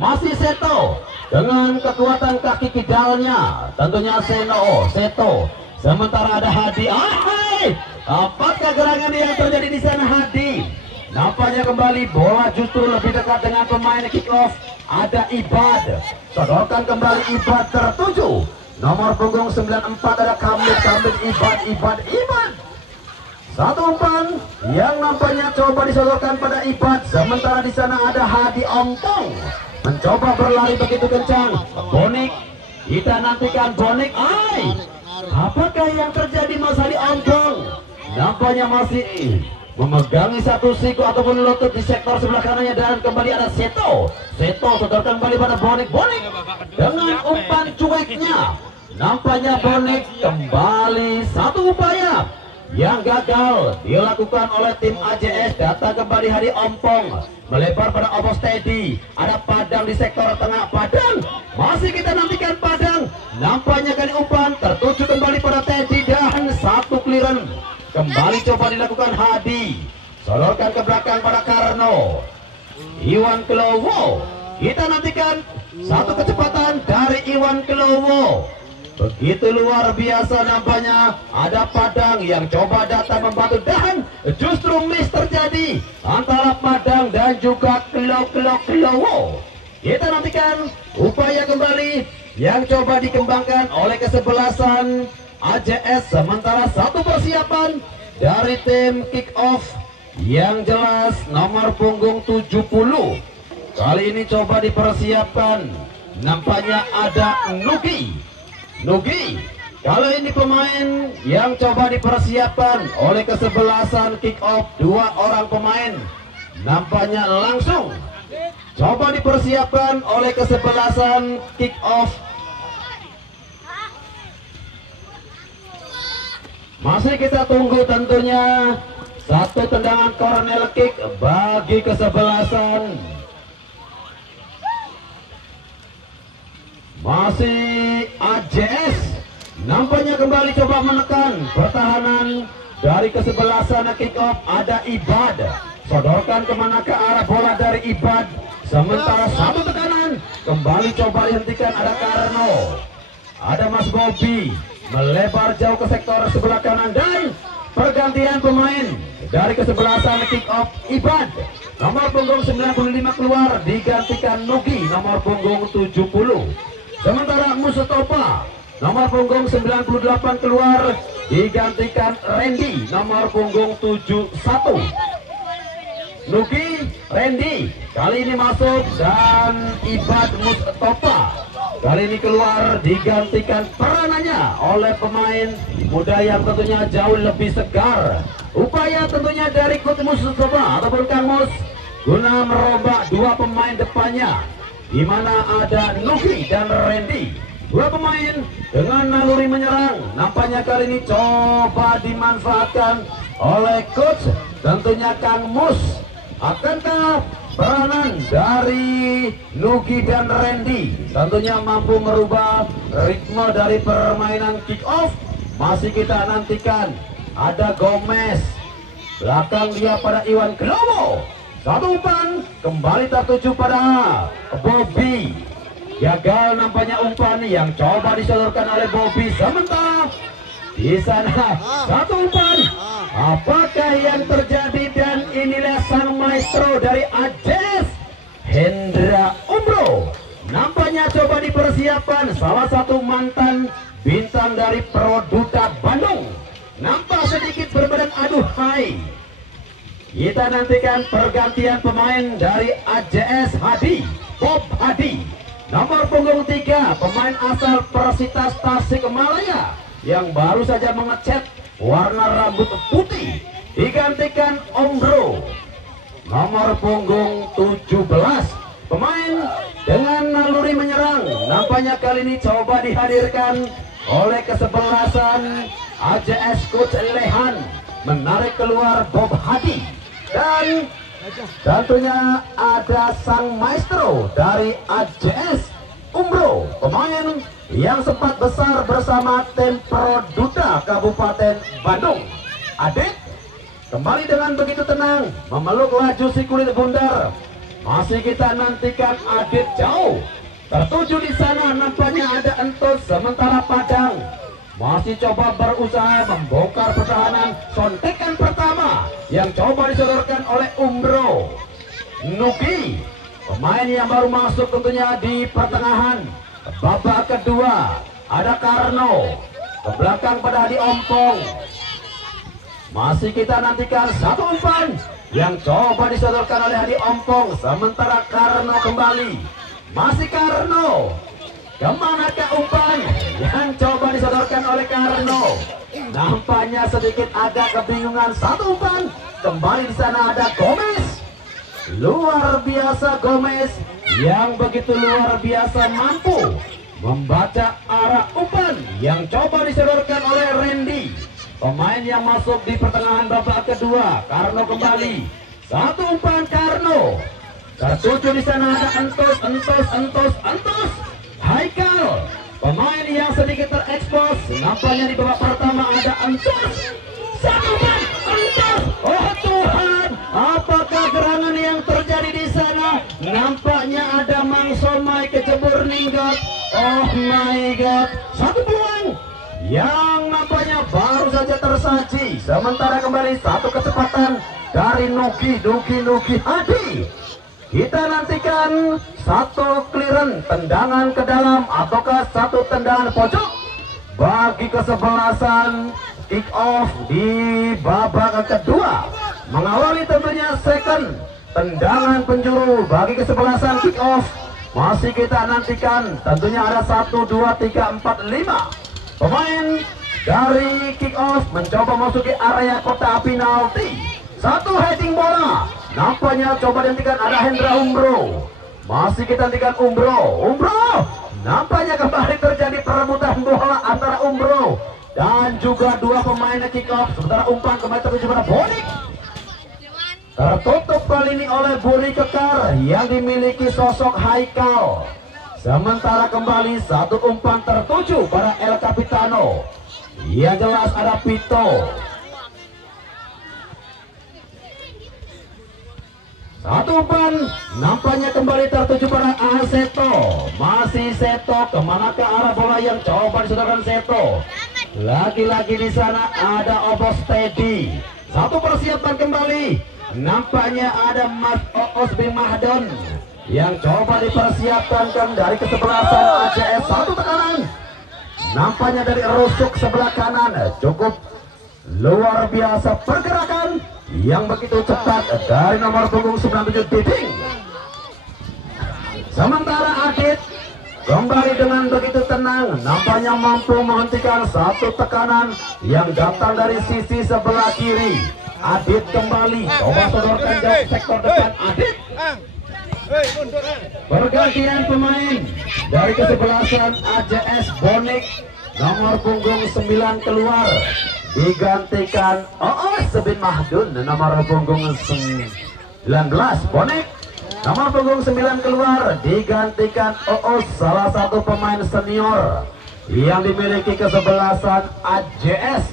Masih Seto dengan kekuatan kaki kidalnya. Tentunya Seto. Sementara ada Hadi. Apakah gerangan yang terjadi di sana Hadi? Nampaknya kembali bola justru lebih dekat dengan pemain kick off. Ada Ibad. Sodorkan kembali Ibad tertuju nomor punggung 94 ada Kamil Ibad. Satu umpan yang nampaknya coba disodorkan pada Ibad. Sementara di sana ada Hadi Ompong mencoba berlari begitu kencang. Bonik, kita nantikan Bonik. Apakah yang terjadi Mas Hadi Ompong? Nampaknya masih memegangi satu siku ataupun lutut di sektor sebelah kanannya. Dan kembali ada Seto sodorkan kembali pada Bonik dengan umpan cueknya. Nampaknya Bonik kembali satu upaya yang gagal dilakukan oleh tim AJS. Datang kembali Hadi Ompong melebar pada Opos Teddy. Ada Padang di sektor tengah. Padang masih kita nantikan Padang. Nampaknya kali umpan tertuju kembali pada Teddy dan satu clearance kembali coba dilakukan Hadi. Sodorkan ke belakang pada Karno. Iwan Klowo. Kita nantikan satu kecepatan dari Iwan Klowo. Begitu luar biasa nampaknya. Ada Padang yang coba datang membantu dan justru miss terjadi antara Padang dan juga Klowo. Kita nantikan upaya kembali yang coba dikembangkan oleh kesebelasan AJS. Sementara satu persiapan dari tim kick off yang jelas nomor punggung 70 kali ini coba dipersiapkan. Nampaknya ada Nugi. Kalau ini pemain yang coba dipersiapkan oleh kesebelasan kick off. Dua orang pemain nampaknya langsung coba dipersiapkan oleh kesebelasan kick off. Masih kita tunggu tentunya satu tendangan corner kick bagi kesebelasan. Masih AJS nampaknya kembali coba menekan pertahanan dari kesebelasan kick off. Ada Ibad. Sodorkan kemana ke arah bola dari Ibad. Sementara satu tekanan kembali coba dihentikan. Ada Karno. Ada Mas Bobi melebar jauh ke sektor sebelah kanan dan pergantian pemain dari kesebelasan kick off Ibad. Nomor punggung 95 keluar digantikan Nugi nomor punggung 70. Sementara Mustafa nomor punggung 98 keluar digantikan Randy nomor punggung 71. Nugi, Randy kali ini masuk dan Ibad Mustafa kali ini keluar digantikan peranannya oleh pemain muda yang tentunya jauh lebih segar. Upaya tentunya dari Coach Mustafa ataupun Kang Mus guna merombak dua pemain depannya, di mana ada Nugi dan Randy. Dua pemain dengan naluri menyerang nampaknya kali ini coba dimanfaatkan oleh Coach tentunya Kang Mus. Akankah peranan dari Nugi dan Randy tentunya mampu merubah ritme dari permainan kick off? Masih kita nantikan. Ada Gomez, belakang dia pada Iwan Globo. Satu umpan kembali tertuju pada Bobby. Gagal nampaknya umpan yang coba disodorkan oleh Bobby. Sementara di sana satu umpan. Apakah yang terjadi? Dan inilah sang maestro dari AJS, Hendra Umbro. Nampaknya coba dipersiapkan salah satu mantan bintang dari Produta Bandung. Nampak sedikit berbadan aduhai. Kita nantikan pergantian pemain dari AJS Hadi, Bob Hadi. Nomor punggung 3, pemain asal Persitas Tasikmalaya yang baru saja mengecat warna rambut putih. Digantikan Ombro. Nomor punggung 17, pemain dengan naluri menyerang. Nampaknya kali ini coba dihadirkan oleh kesebelasan AJS Coach Lehan. Menarik keluar Bob Hadi. Dan tentunya ada sang maestro dari AJS Umbro, pemain yang sempat besar bersama tim Produta Kabupaten Bandung. Adit kembali dengan begitu tenang memeluk laju si kulit bundar. Masih kita nantikan Adit jauh tertuju di sana. Nampaknya ada Entus. Sementara Padang masih coba berusaha membongkar pertahanan. Sontekan pertama yang coba disodorkan oleh Umbro. Nugi, pemain yang baru masuk tentunya di pertengahan babak kedua. Ada Karno ke belakang pada Hadi Ompong. Masih kita nantikan satu umpan yang coba disodorkan oleh Hadi Ompong. Sementara Karno kembali. Masih Karno. Kemanakah umpan yang coba disodorkan oleh Karno? Nampaknya sedikit agak kebingungan. Satu umpan kembali. Di sana ada Gomez. Luar biasa Gomez yang begitu luar biasa mampu membaca arah umpan yang coba disodorkan oleh Randy, pemain yang masuk di pertengahan babak kedua. Karno kembali. Satu umpan Karno. Tertuju di sana ada Entus. Haikal, pemain yang sedikit terekspos. Nampaknya di babak pertama ada Entus. Satu umpan Entus. Oh Tuhan, apakah gerangan yang terjadi di sana? Nampaknya ada Mang Somai kecebur ninggot. Oh my god, satu peluang yang nampaknya baru saja tersaji. Sementara kembali satu kecepatan dari Nugi Hadi. Kita nantikan satu clearance tendangan ke dalam ataukah satu tendangan pojok bagi kesebelasan kick off di babak kedua. Mengawali tentunya second tendangan penjuru bagi kesebelasan kick off. Masih kita nantikan tentunya ada 1, 2, 3, 4, 5 pemain dari kick off mencoba masuk ke area kotak penalti. Satu heading bola. Nampaknya coba dihentikan ada Hendra Umbro. Masih kita hentikan Umbro. Nampaknya kembali terjadi perebutan bola antara Umbro dan juga dua pemain kick off. Sementara umpan kembali tertuju pada Bonik. Tertutup kali ini oleh Buri Kekar yang dimiliki sosok Haikal. Sementara kembali satu umpan tertuju pada El Capitano. Yang jelas ada Pito. Satu umpan nampaknya kembali tertuju pada Seto. Masih Seto, kemana ke arah bola yang coba disodorkan Seto. Lagi-lagi di sana ada Obos Teddy. Satu persiapan kembali. Nampaknya ada Mas Oos bin Mahdon yang coba dipersiapkan dari kesebelasan AJS. Satu tekanan. Nampaknya dari rusuk sebelah kanan. Cukup luar biasa pergerakan yang begitu cepat dari nomor punggung 97 Diding. Sementara Adit kembali dengan begitu tenang, nampaknya mampu menghentikan satu tekanan yang datang dari sisi sebelah kiri. Adit kembali coba sodorkan jauh sektor depan. Adit pergantian pemain dari kesebelasan AJS. Bonik nomor punggung 9 keluar digantikan Oos bin Mahdun nomor punggung 19. Bonik nomor punggung 9 keluar digantikan Oos, salah satu pemain senior yang dimiliki kesebelasan AJS,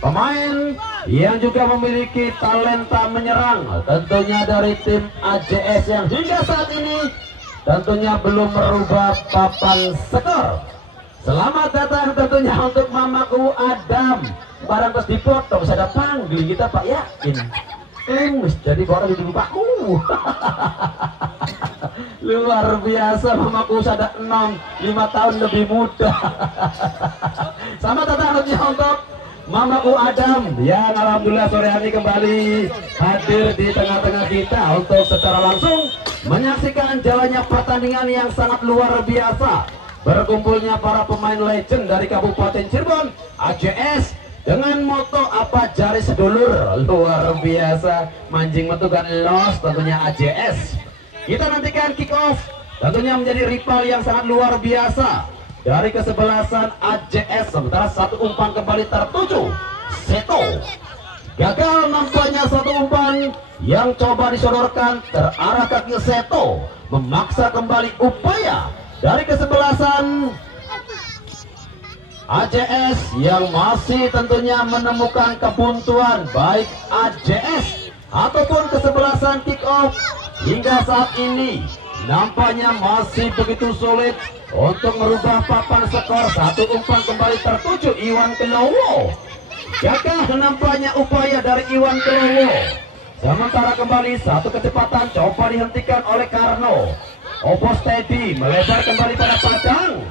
pemain yang juga memiliki talenta menyerang tentunya dari tim AJS yang hingga saat ini tentunya belum merubah papan skor. Selamat datang tentunya untuk Mamaku Adam. Barang terus dipotong, saya ada panggil kita Pak Yakin. Jadi orang di bapakku. Luar biasa, Mamaku sada 5 tahun lebih muda. Selamat datang untuk Mamaku Adam yang alhamdulillah sore hari kembali hadir di tengah-tengah kita untuk secara langsung menyaksikan jalannya pertandingan yang sangat luar biasa. Berkumpulnya para pemain legend dari Kabupaten Cirebon AJS dengan moto apa jari sedulur. Luar biasa, mancing metukan los tentunya AJS. Kita nantikan kick off tentunya menjadi rival yang sangat luar biasa dari kesebelasan AJS. Sementara satu umpan kembali tertuju Seto. Gagal nampaknya satu umpan yang coba disodorkan terarah kaki Seto. Memaksa kembali upaya dari kesebelasan AJS yang masih tentunya menemukan kebuntuan baik AJS ataupun kesebelasan kick off hingga saat ini nampaknya masih begitu sulit untuk merubah papan skor. Satu umpan kembali tertuju Iwan Kelowo. Gagal nampaknya upaya dari Iwan Kelowo. Sementara kembali satu kecepatan coba dihentikan oleh Karno. Obos Teddy melebar kembali pada Padang.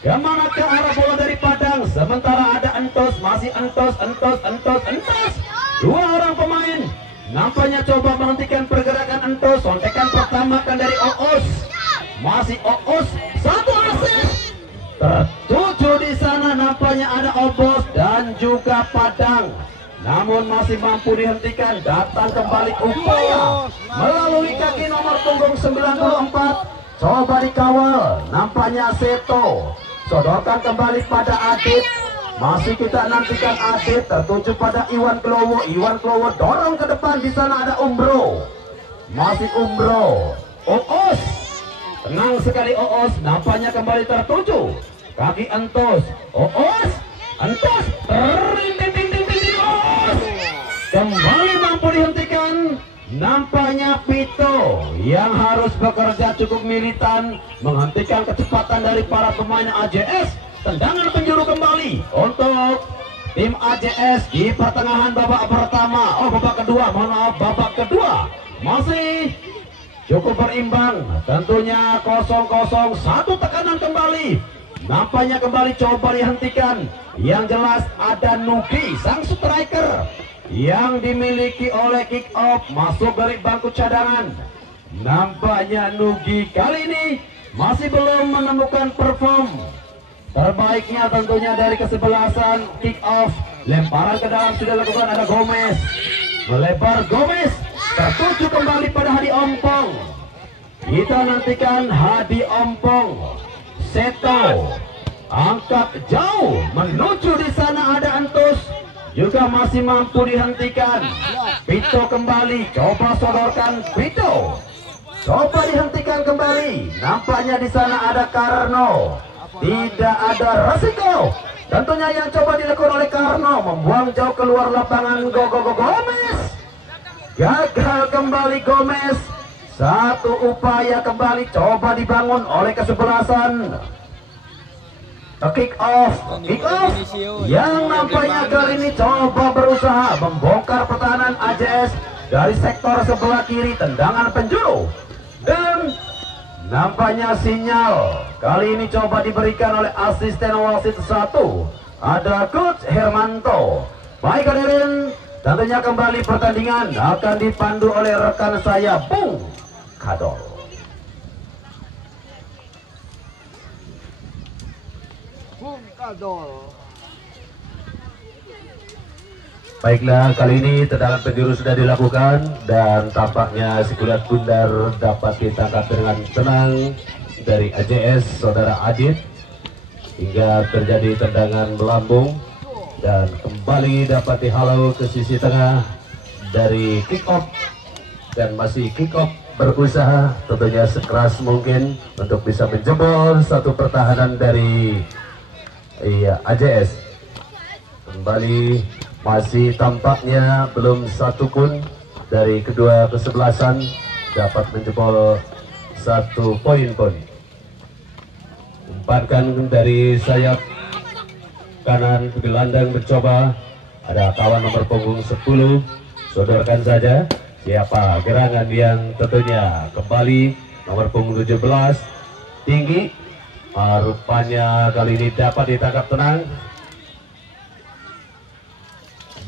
Kemana ke arah bola dari Padang? Sementara ada Entos, masih Entos. Dua orang pemain nampaknya coba menghentikan pergerakan Entos. Sontekan pertama kan dari Oos. Masih Oos, satu asis. Tertuju di sana nampaknya ada Obos dan juga Padang. Namun masih mampu dihentikan. Datang kembali upaya melalui kaki nomor punggung 94. Coba dikawal. Nampaknya Seto. Sodorkan kembali pada Adit. Masih kita nantikan Adit. Tertuju pada Iwan Kelowo. Iwan Kelowo dorong ke depan. Di sana ada Umbro. Masih Umbro. Oos. Tenang sekali Oos. Nampaknya kembali tertuju kaki Entos. Oos. Entos. Kembali mampu dihentikan. Nampaknya Pito yang harus bekerja cukup militan menghentikan kecepatan dari para pemain AJS. Tendangan penjuru kembali untuk tim AJS di pertengahan babak pertama. Babak kedua, mohon maaf, babak kedua masih cukup berimbang. Tentunya 0-0, satu tekanan kembali. Nampaknya kembali coba dihentikan. Yang jelas ada Nugi, sang striker yang dimiliki oleh kick off masuk dari bangku cadangan. Nampaknya Nugi kali ini masih belum menemukan perform terbaiknya tentunya dari kesebelasan kick off. Lemparan ke dalam sudah dilakukan, ada Gomez. Melebar Gomez, tertuju kembali pada Hadi Ompong. Kita nantikan Hadi Ompong. Seto angkat jauh menuju di sana ada Antus. Juga masih mampu dihentikan. Pito kembali, coba sodorkan Pito. Coba dihentikan kembali. Nampaknya di sana ada Karno. Tidak ada resiko. Tentunya yang coba dilakukan oleh Karno membuang jauh keluar lapangan. Gomez. Gagal kembali Gomez. Satu upaya kembali coba dibangun oleh kesebelasan Kick off yang nampaknya kali ini coba berusaha membongkar pertahanan AJS dari sektor sebelah kiri, tendangan penjuru, dan nampaknya sinyal kali ini coba diberikan oleh asisten wasit 1, ada Coach Hermanto. Baik hadirin, tentunya kembali pertandingan akan dipandu oleh rekan saya Bung Kadol. Baiklah, kali ini tendangan penjuru sudah dilakukan dan tampaknya si kulit bundar dapat ditangkap dengan tenang dari AJS saudara Adit hingga terjadi tendangan melambung dan kembali dapat dihalau ke sisi tengah dari kick off, dan masih kick off berusaha tentunya sekeras mungkin untuk bisa menjebol satu pertahanan dari AJS. Kembali masih tampaknya belum satu pun dari kedua kesebelasan dapat menjebol satu poin pun. Umpankan dari sayap kanan gelandang mencoba, ada kawan nomor punggung 10, sodorkan saja siapa gerangan yang tentunya kembali nomor punggung 17 tinggi. Rupanya kali ini dapat ditangkap tenang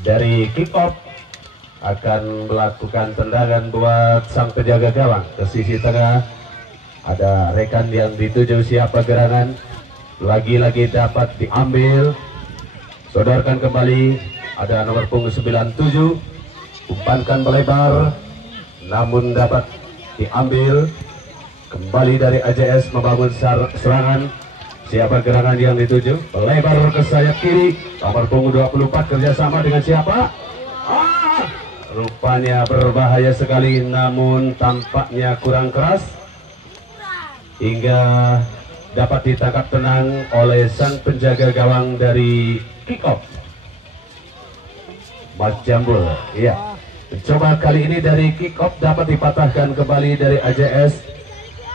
dari kick off, akan melakukan tendangan buat sang penjaga gawang ke sisi tengah. Ada rekan yang dituju siapa gerangan, lagi-lagi dapat diambil, sodorkan kembali, ada nomor punggung 97, umpankan melebar namun dapat diambil kembali dari AJS, membangun serangan. Siapa gerangan yang dituju, melebar ke sayap kiri, nomor punggung 24 kerjasama dengan siapa? Rupanya berbahaya sekali namun tampaknya kurang keras hingga dapat ditangkap tenang oleh sang penjaga gawang dari kick off, Mas Jambul. Iya, coba kali ini dari kick off dapat dipatahkan kembali dari AJS.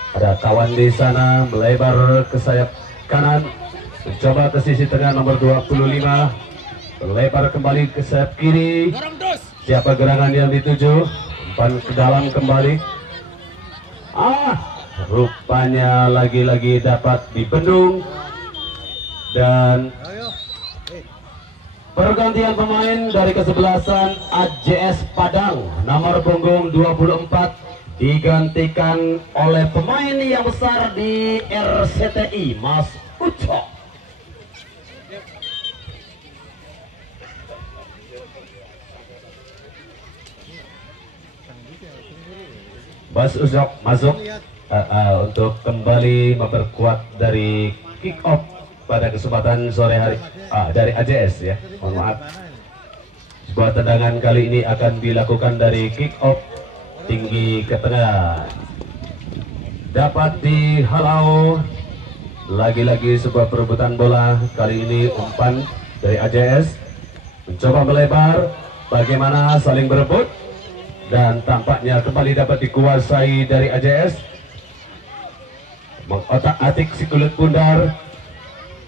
Ada kawan di sana melebar ke sayap kanan, mencoba ke sisi tengah nomor 25, melebar kembali ke sayap kiri. Siapa gerangan yang dituju, umpan ke dalam kembali. Rupanya lagi-lagi dapat dibendung dan pergantian pemain dari kesebelasan AJS Padang nomor punggung 24 digantikan oleh pemain yang besar di RCTI, Mas Ucok. Mas Ucok masuk untuk kembali memperkuat dari kick off pada kesempatan sore hari dari AJS ya. Mohon maaf. Sebuah tendangan kali ini akan dilakukan dari kick off tinggi ke tengah, dapat dihalau. Lagi-lagi sebuah perebutan bola, kali ini umpan dari AJS mencoba melebar, bagaimana saling berebut dan tampaknya kembali dapat dikuasai dari AJS, mengotak-atik si kulit bundar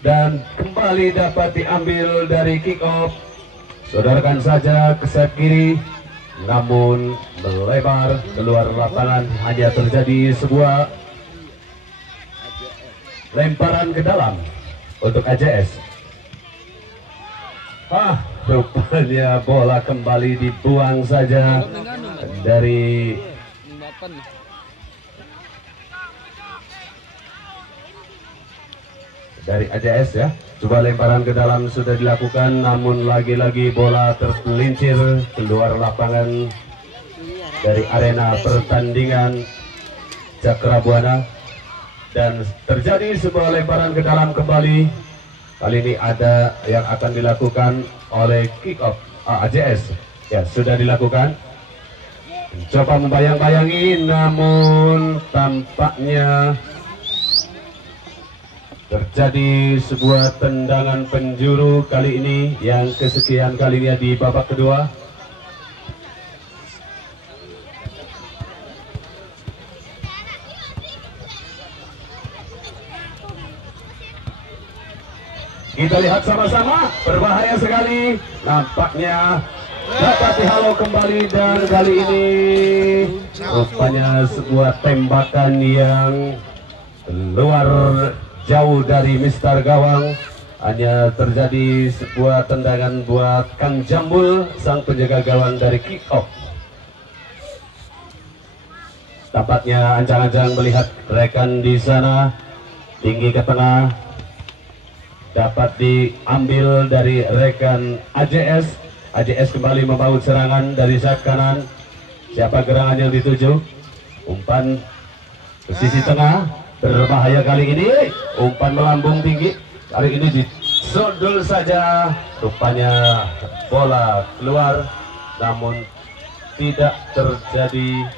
dan kembali dapat diambil dari kick off. Sodorkan saja ke sayap kiri namun melebar keluar lapangan, hanya terjadi sebuah lemparan ke dalam untuk AJS. Rupanya bola kembali dibuang saja dari AJS ya. Coba lemparan ke dalam sudah dilakukan namun lagi-lagi bola tergelincir keluar lapangan dari arena pertandingan Cakrabuana dan terjadi sebuah lemparan ke dalam kembali. Kali ini ada yang akan dilakukan oleh kick off AJS ya, sudah dilakukan. Coba membayang-bayangi namun tampaknya terjadi sebuah tendangan penjuru kali ini yang kesekian kalinya di babak kedua. Kita lihat sama-sama, berbahaya sekali. Nampaknya dapat dihalau kembali dan kali ini rupanya sebuah tembakan yang keluar jauh dari Mister Gawang. Hanya terjadi sebuah tendangan buat Kang Jambul, sang penjaga gawang dari kick off. Tampaknya ancang-ancang melihat rekan di sana, tinggi ke tengah, dapat diambil dari rekan AJS. AJS kembali membaut serangan dari sayap kanan. Siapa gerangan yang dituju? Umpan ke sisi tengah, berbahaya kali ini. Umpan melambung tinggi, kali ini disodol saja. Rupanya bola keluar, namun tidak terjadi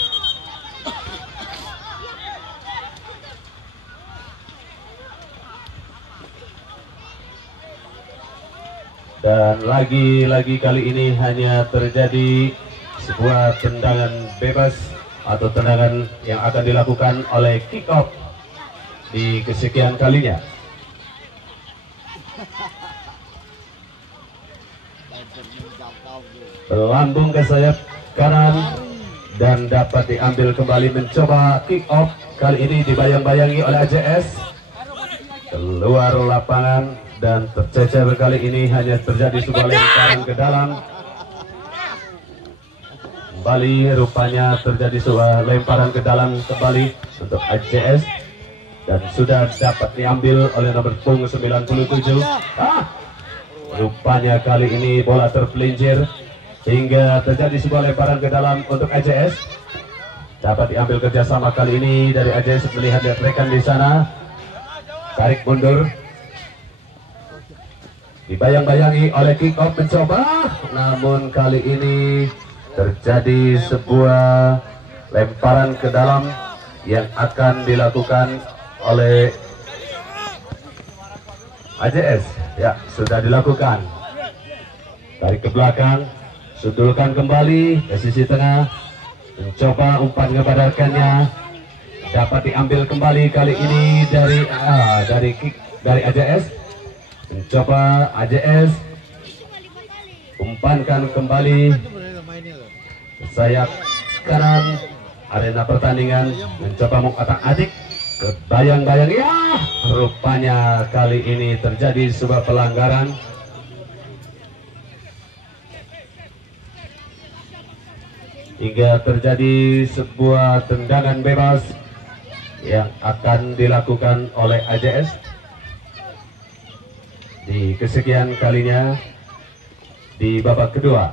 dan lagi-lagi kali ini hanya terjadi sebuah tendangan bebas atau tendangan yang akan dilakukan oleh kick off di kesekian kalinya. Melambung ke sayap kanan dan dapat diambil kembali, mencoba kick off kali ini dibayang-bayangi oleh AJS, keluar lapangan dan tercecer. Kali ini hanya terjadi sebuah lemparan ke dalam. Kembali rupanya terjadi sebuah lemparan ke dalam kembali untuk AJS dan sudah dapat diambil oleh nomor punggung 97. Rupanya kali ini bola terpelincir hingga terjadi sebuah lemparan ke dalam untuk AJS. Dapat diambil kerjasama kali ini dari AJS, melihat rekan di sana, tarik mundur, dibayang-bayangi oleh kick off, mencoba, namun kali ini terjadi sebuah lemparan ke dalam yang akan dilakukan oleh AJS. Ya, sudah dilakukan. Tarik ke belakang, sudulkan kembali ke sisi tengah, mencoba umpan kepada rekannya, dapat diambil kembali kali ini dari kick dari AJS. Mencoba AJS, umpankan kembali sayap kanan arena pertandingan, mencoba mengotak adik, kebayang-bayang, ya rupanya kali ini terjadi sebuah pelanggaran. Hingga terjadi sebuah tendangan bebas yang akan dilakukan oleh AJS di kesekian kalinya di babak kedua.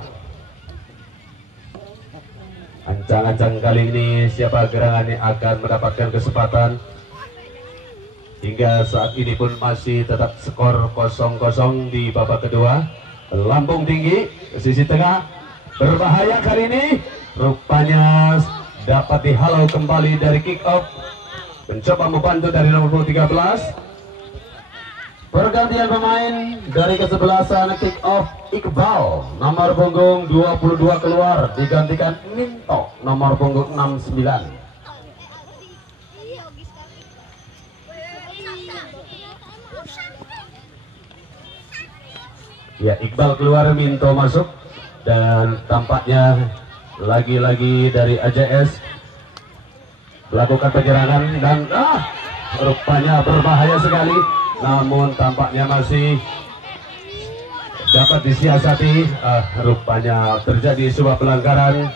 Ancang-ancang kali ini siapa gerangan yang akan mendapatkan kesempatan. Hingga saat ini pun masih tetap skor 0-0 di babak kedua. Lambung tinggi ke sisi tengah, berbahaya kali ini. Rupanya dapat dihalau kembali dari kick off. Mencoba membantu dari nomor 13. Pergantian pemain dari kesebelasan kick off, Iqbal nomor punggung 22 keluar, digantikan Minto nomor punggung 69. Ya, Iqbal keluar, Minto masuk, dan tampaknya lagi-lagi dari AJS melakukan penyerangan dan rupanya berbahaya sekali. Namun tampaknya masih dapat disiasati. Rupanya terjadi sebuah pelanggaran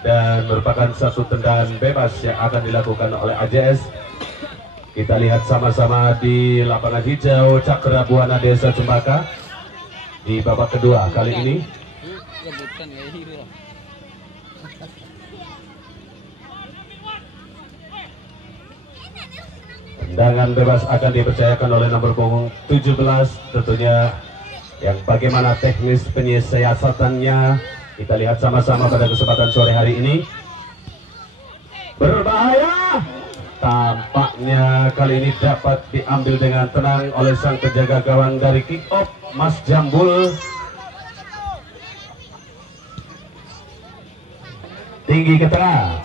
dan merupakan satu tendangan bebas yang akan dilakukan oleh AJS. Kita lihat sama-sama di lapangan hijau Cakra Buana Desa Cempaka di babak kedua kali ini. Tendangan bebas akan dipercayakan oleh nomor punggung 17, tentunya yang bagaimana teknis penyiasatannya kita lihat sama-sama pada kesempatan sore hari ini. Berbahaya, tampaknya kali ini dapat diambil dengan tenang oleh sang penjaga gawang dari kick off, Mas Jambul. Tinggi ke tengah,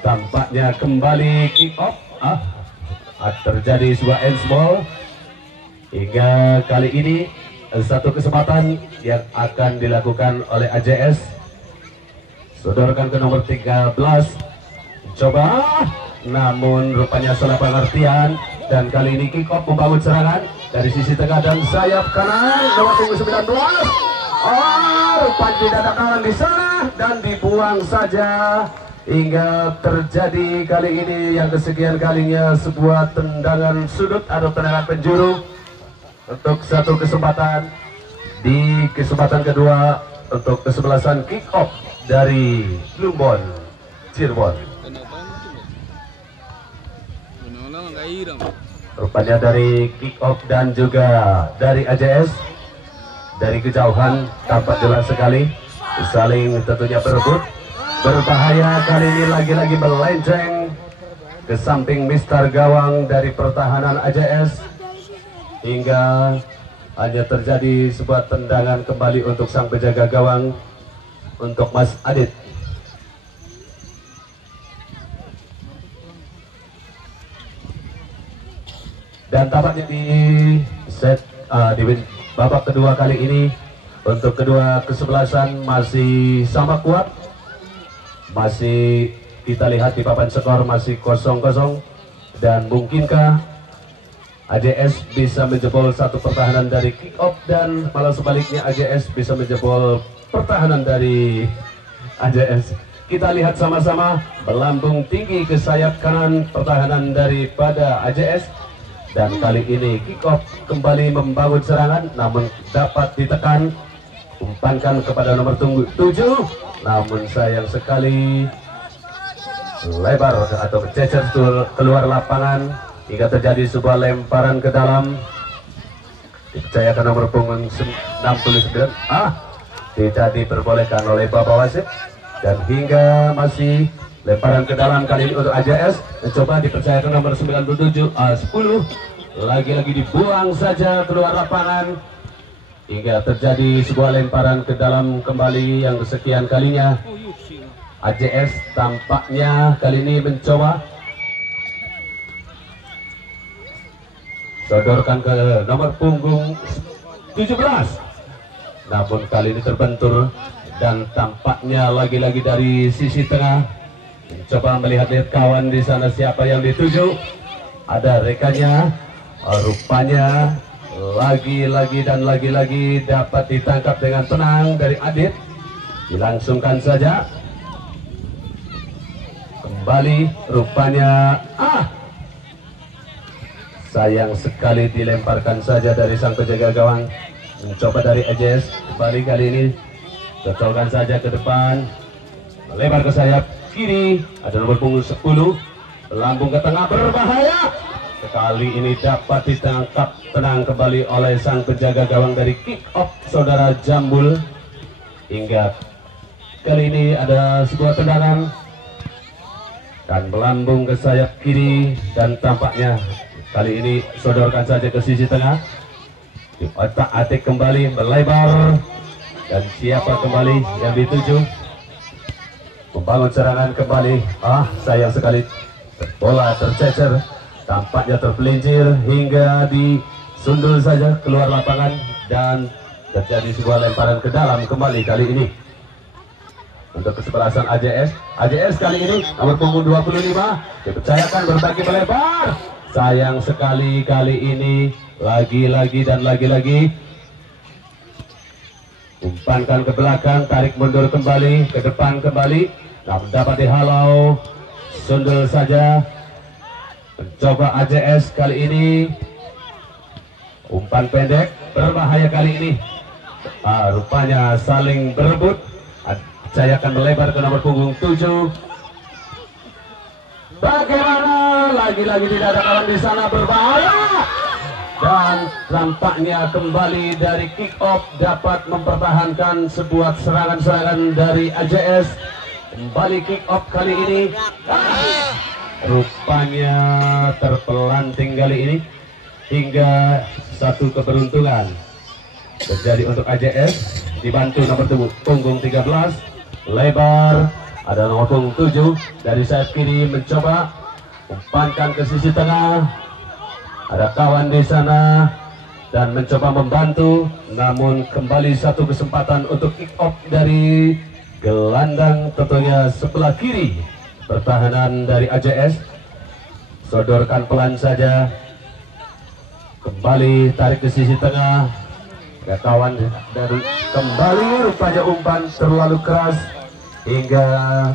tampaknya kembali kick off. Terjadi sebuah handsball Hingga kali ini satu kesempatan yang akan dilakukan oleh AJS. Sodorkan ke nomor 13. Coba, namun rupanya salah pengertian. Dan kali ini kick off membangun serangan dari sisi tengah dan sayap kanan nomor punggung 19. Rupanya tidak ada kawan di sana dan dibuang saja. Hingga terjadi kali ini yang kesekian kalinya sebuah tendangan sudut atau tendangan penjuru untuk satu kesempatan. Di kesempatan kedua untuk kesebelasan kick off dari Lumbon Cirebon. Rupanya dari kick off dan juga dari AJS dari kejauhan tampak jelas sekali saling tentunya berebut. Berbahaya kali ini lagi-lagi melenceng ke samping Mister Gawang dari pertahanan AJS hingga hanya terjadi sebuah tendangan kembali untuk sang penjaga gawang untuk Mas Adit. Dan tampaknya di set di babak kedua kali ini untuk kedua kesebelasan masih sama kuat, masih kita lihat di papan skor masih 0-0. Dan mungkinkah AJS bisa menjebol satu pertahanan dari kick off dan malah sebaliknya AJS bisa menjebol pertahanan dari AJS. Kita lihat sama-sama melambung tinggi ke sayap kanan pertahanan daripada AJS. Dan kali ini kick off kembali membangun serangan namun dapat ditekan, umpankan kepada nomor 7, namun sayang sekali lebar atau cecer keluar lapangan hingga terjadi sebuah lemparan ke dalam. Dipercayakan nomor punggung 69, tidak diperbolehkan oleh Bapak Wasit. Dan hingga masih lemparan ke dalam kali ini untuk AJS. Mencoba dipercayakan nomor 97, 10. Lagi-lagi dibuang saja keluar lapangan hingga terjadi sebuah lemparan ke dalam kembali yang kesekian kalinya. AJS tampaknya kali ini mencoba sodorkan ke nomor punggung 17, namun kali ini terbentur. Dan tampaknya lagi-lagi dari sisi tengah mencoba melihat-lihat kawan di sana siapa yang dituju. Ada rekannya, rupanya lagi-lagi dan lagi-lagi dapat ditangkap dengan tenang dari Adit. Dilangsungkan saja kembali, rupanya sayang sekali dilemparkan saja dari sang penjaga gawang. Mencoba dari AJS kembali kali ini cocokkan saja ke depan, melebar ke sayap kiri. Ada nomor punggung 10, lambung ke tengah, berbahaya. Kali ini dapat ditangkap tenang kembali oleh sang penjaga gawang dari kick off saudara Jambul. Hingga kali ini ada sebuah tendangan dan melambung ke sayap kiri. Dan tampaknya kali ini sodorkan saja ke sisi tengah, di otak-atik kembali melebar. Dan siapa kembali yang dituju, membangun serangan kembali. Sayang sekali bola tercecer, tampaknya terpelincir hingga disundul saja keluar lapangan. Dan terjadi sebuah lemparan ke dalam kembali kali ini untuk kesebelasan AJS. AJS kali ini nomor punggung 25 dipercayakan berbagi melebar. Sayang sekali kali ini lagi-lagi dan lagi-lagi umpankan ke belakang, tarik mundur kembali, ke depan kembali, namun dapat dihalau, sundul saja. Mencoba AJS kali ini, umpan pendek, berbahaya kali ini. Rupanya saling berebut, percayakan melebar ke nomor punggung 7. Bagaimana? Lagi-lagi tidak ada kawan di sana, berbahaya. Dan tampaknya kembali dari kick off dapat mempertahankan sebuah serangan-serangan dari AJS. Kembali kick off kali ini, rupanya terpelanting kali ini hingga satu keberuntungan terjadi untuk AJS. Dibantu nomor punggung 13, lebar. Ada nomor punggung 7 dari sayap kiri mencoba umpankan ke sisi tengah. Ada kawan di sana, dan mencoba membantu, namun kembali satu kesempatan untuk kick off dari gelandang tentunya sebelah kiri pertahanan dari AJS. Sodorkan pelan saja, kembali tarik ke sisi tengah, kawan dari kembali rupanya umpan terlalu keras hingga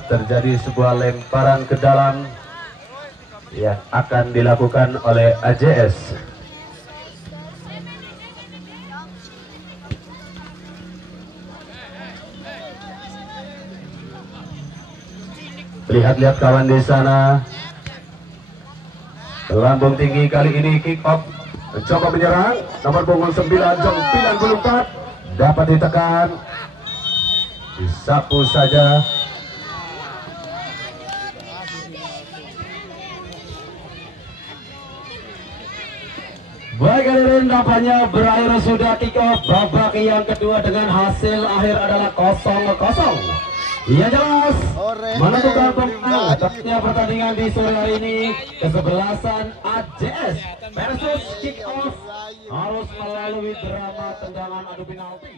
terjadi sebuah lemparan ke dalam yang akan dilakukan oleh AJS. Lihat-lihat kawan di sana, lambung tinggi kali ini kick off, mencoba menyerang nomor punggung 9 jam 94, dapat ditekan, disapu saja. Baik hadirin, nampaknya berakhir sudah kick off babak yang kedua dengan hasil akhir adalah 0-0. Ia jelas menentukan pemenang atasnya pertandingan di sore hari ini, kesebelasan AJS versus kick off harus melalui drama tendangan adu penalti.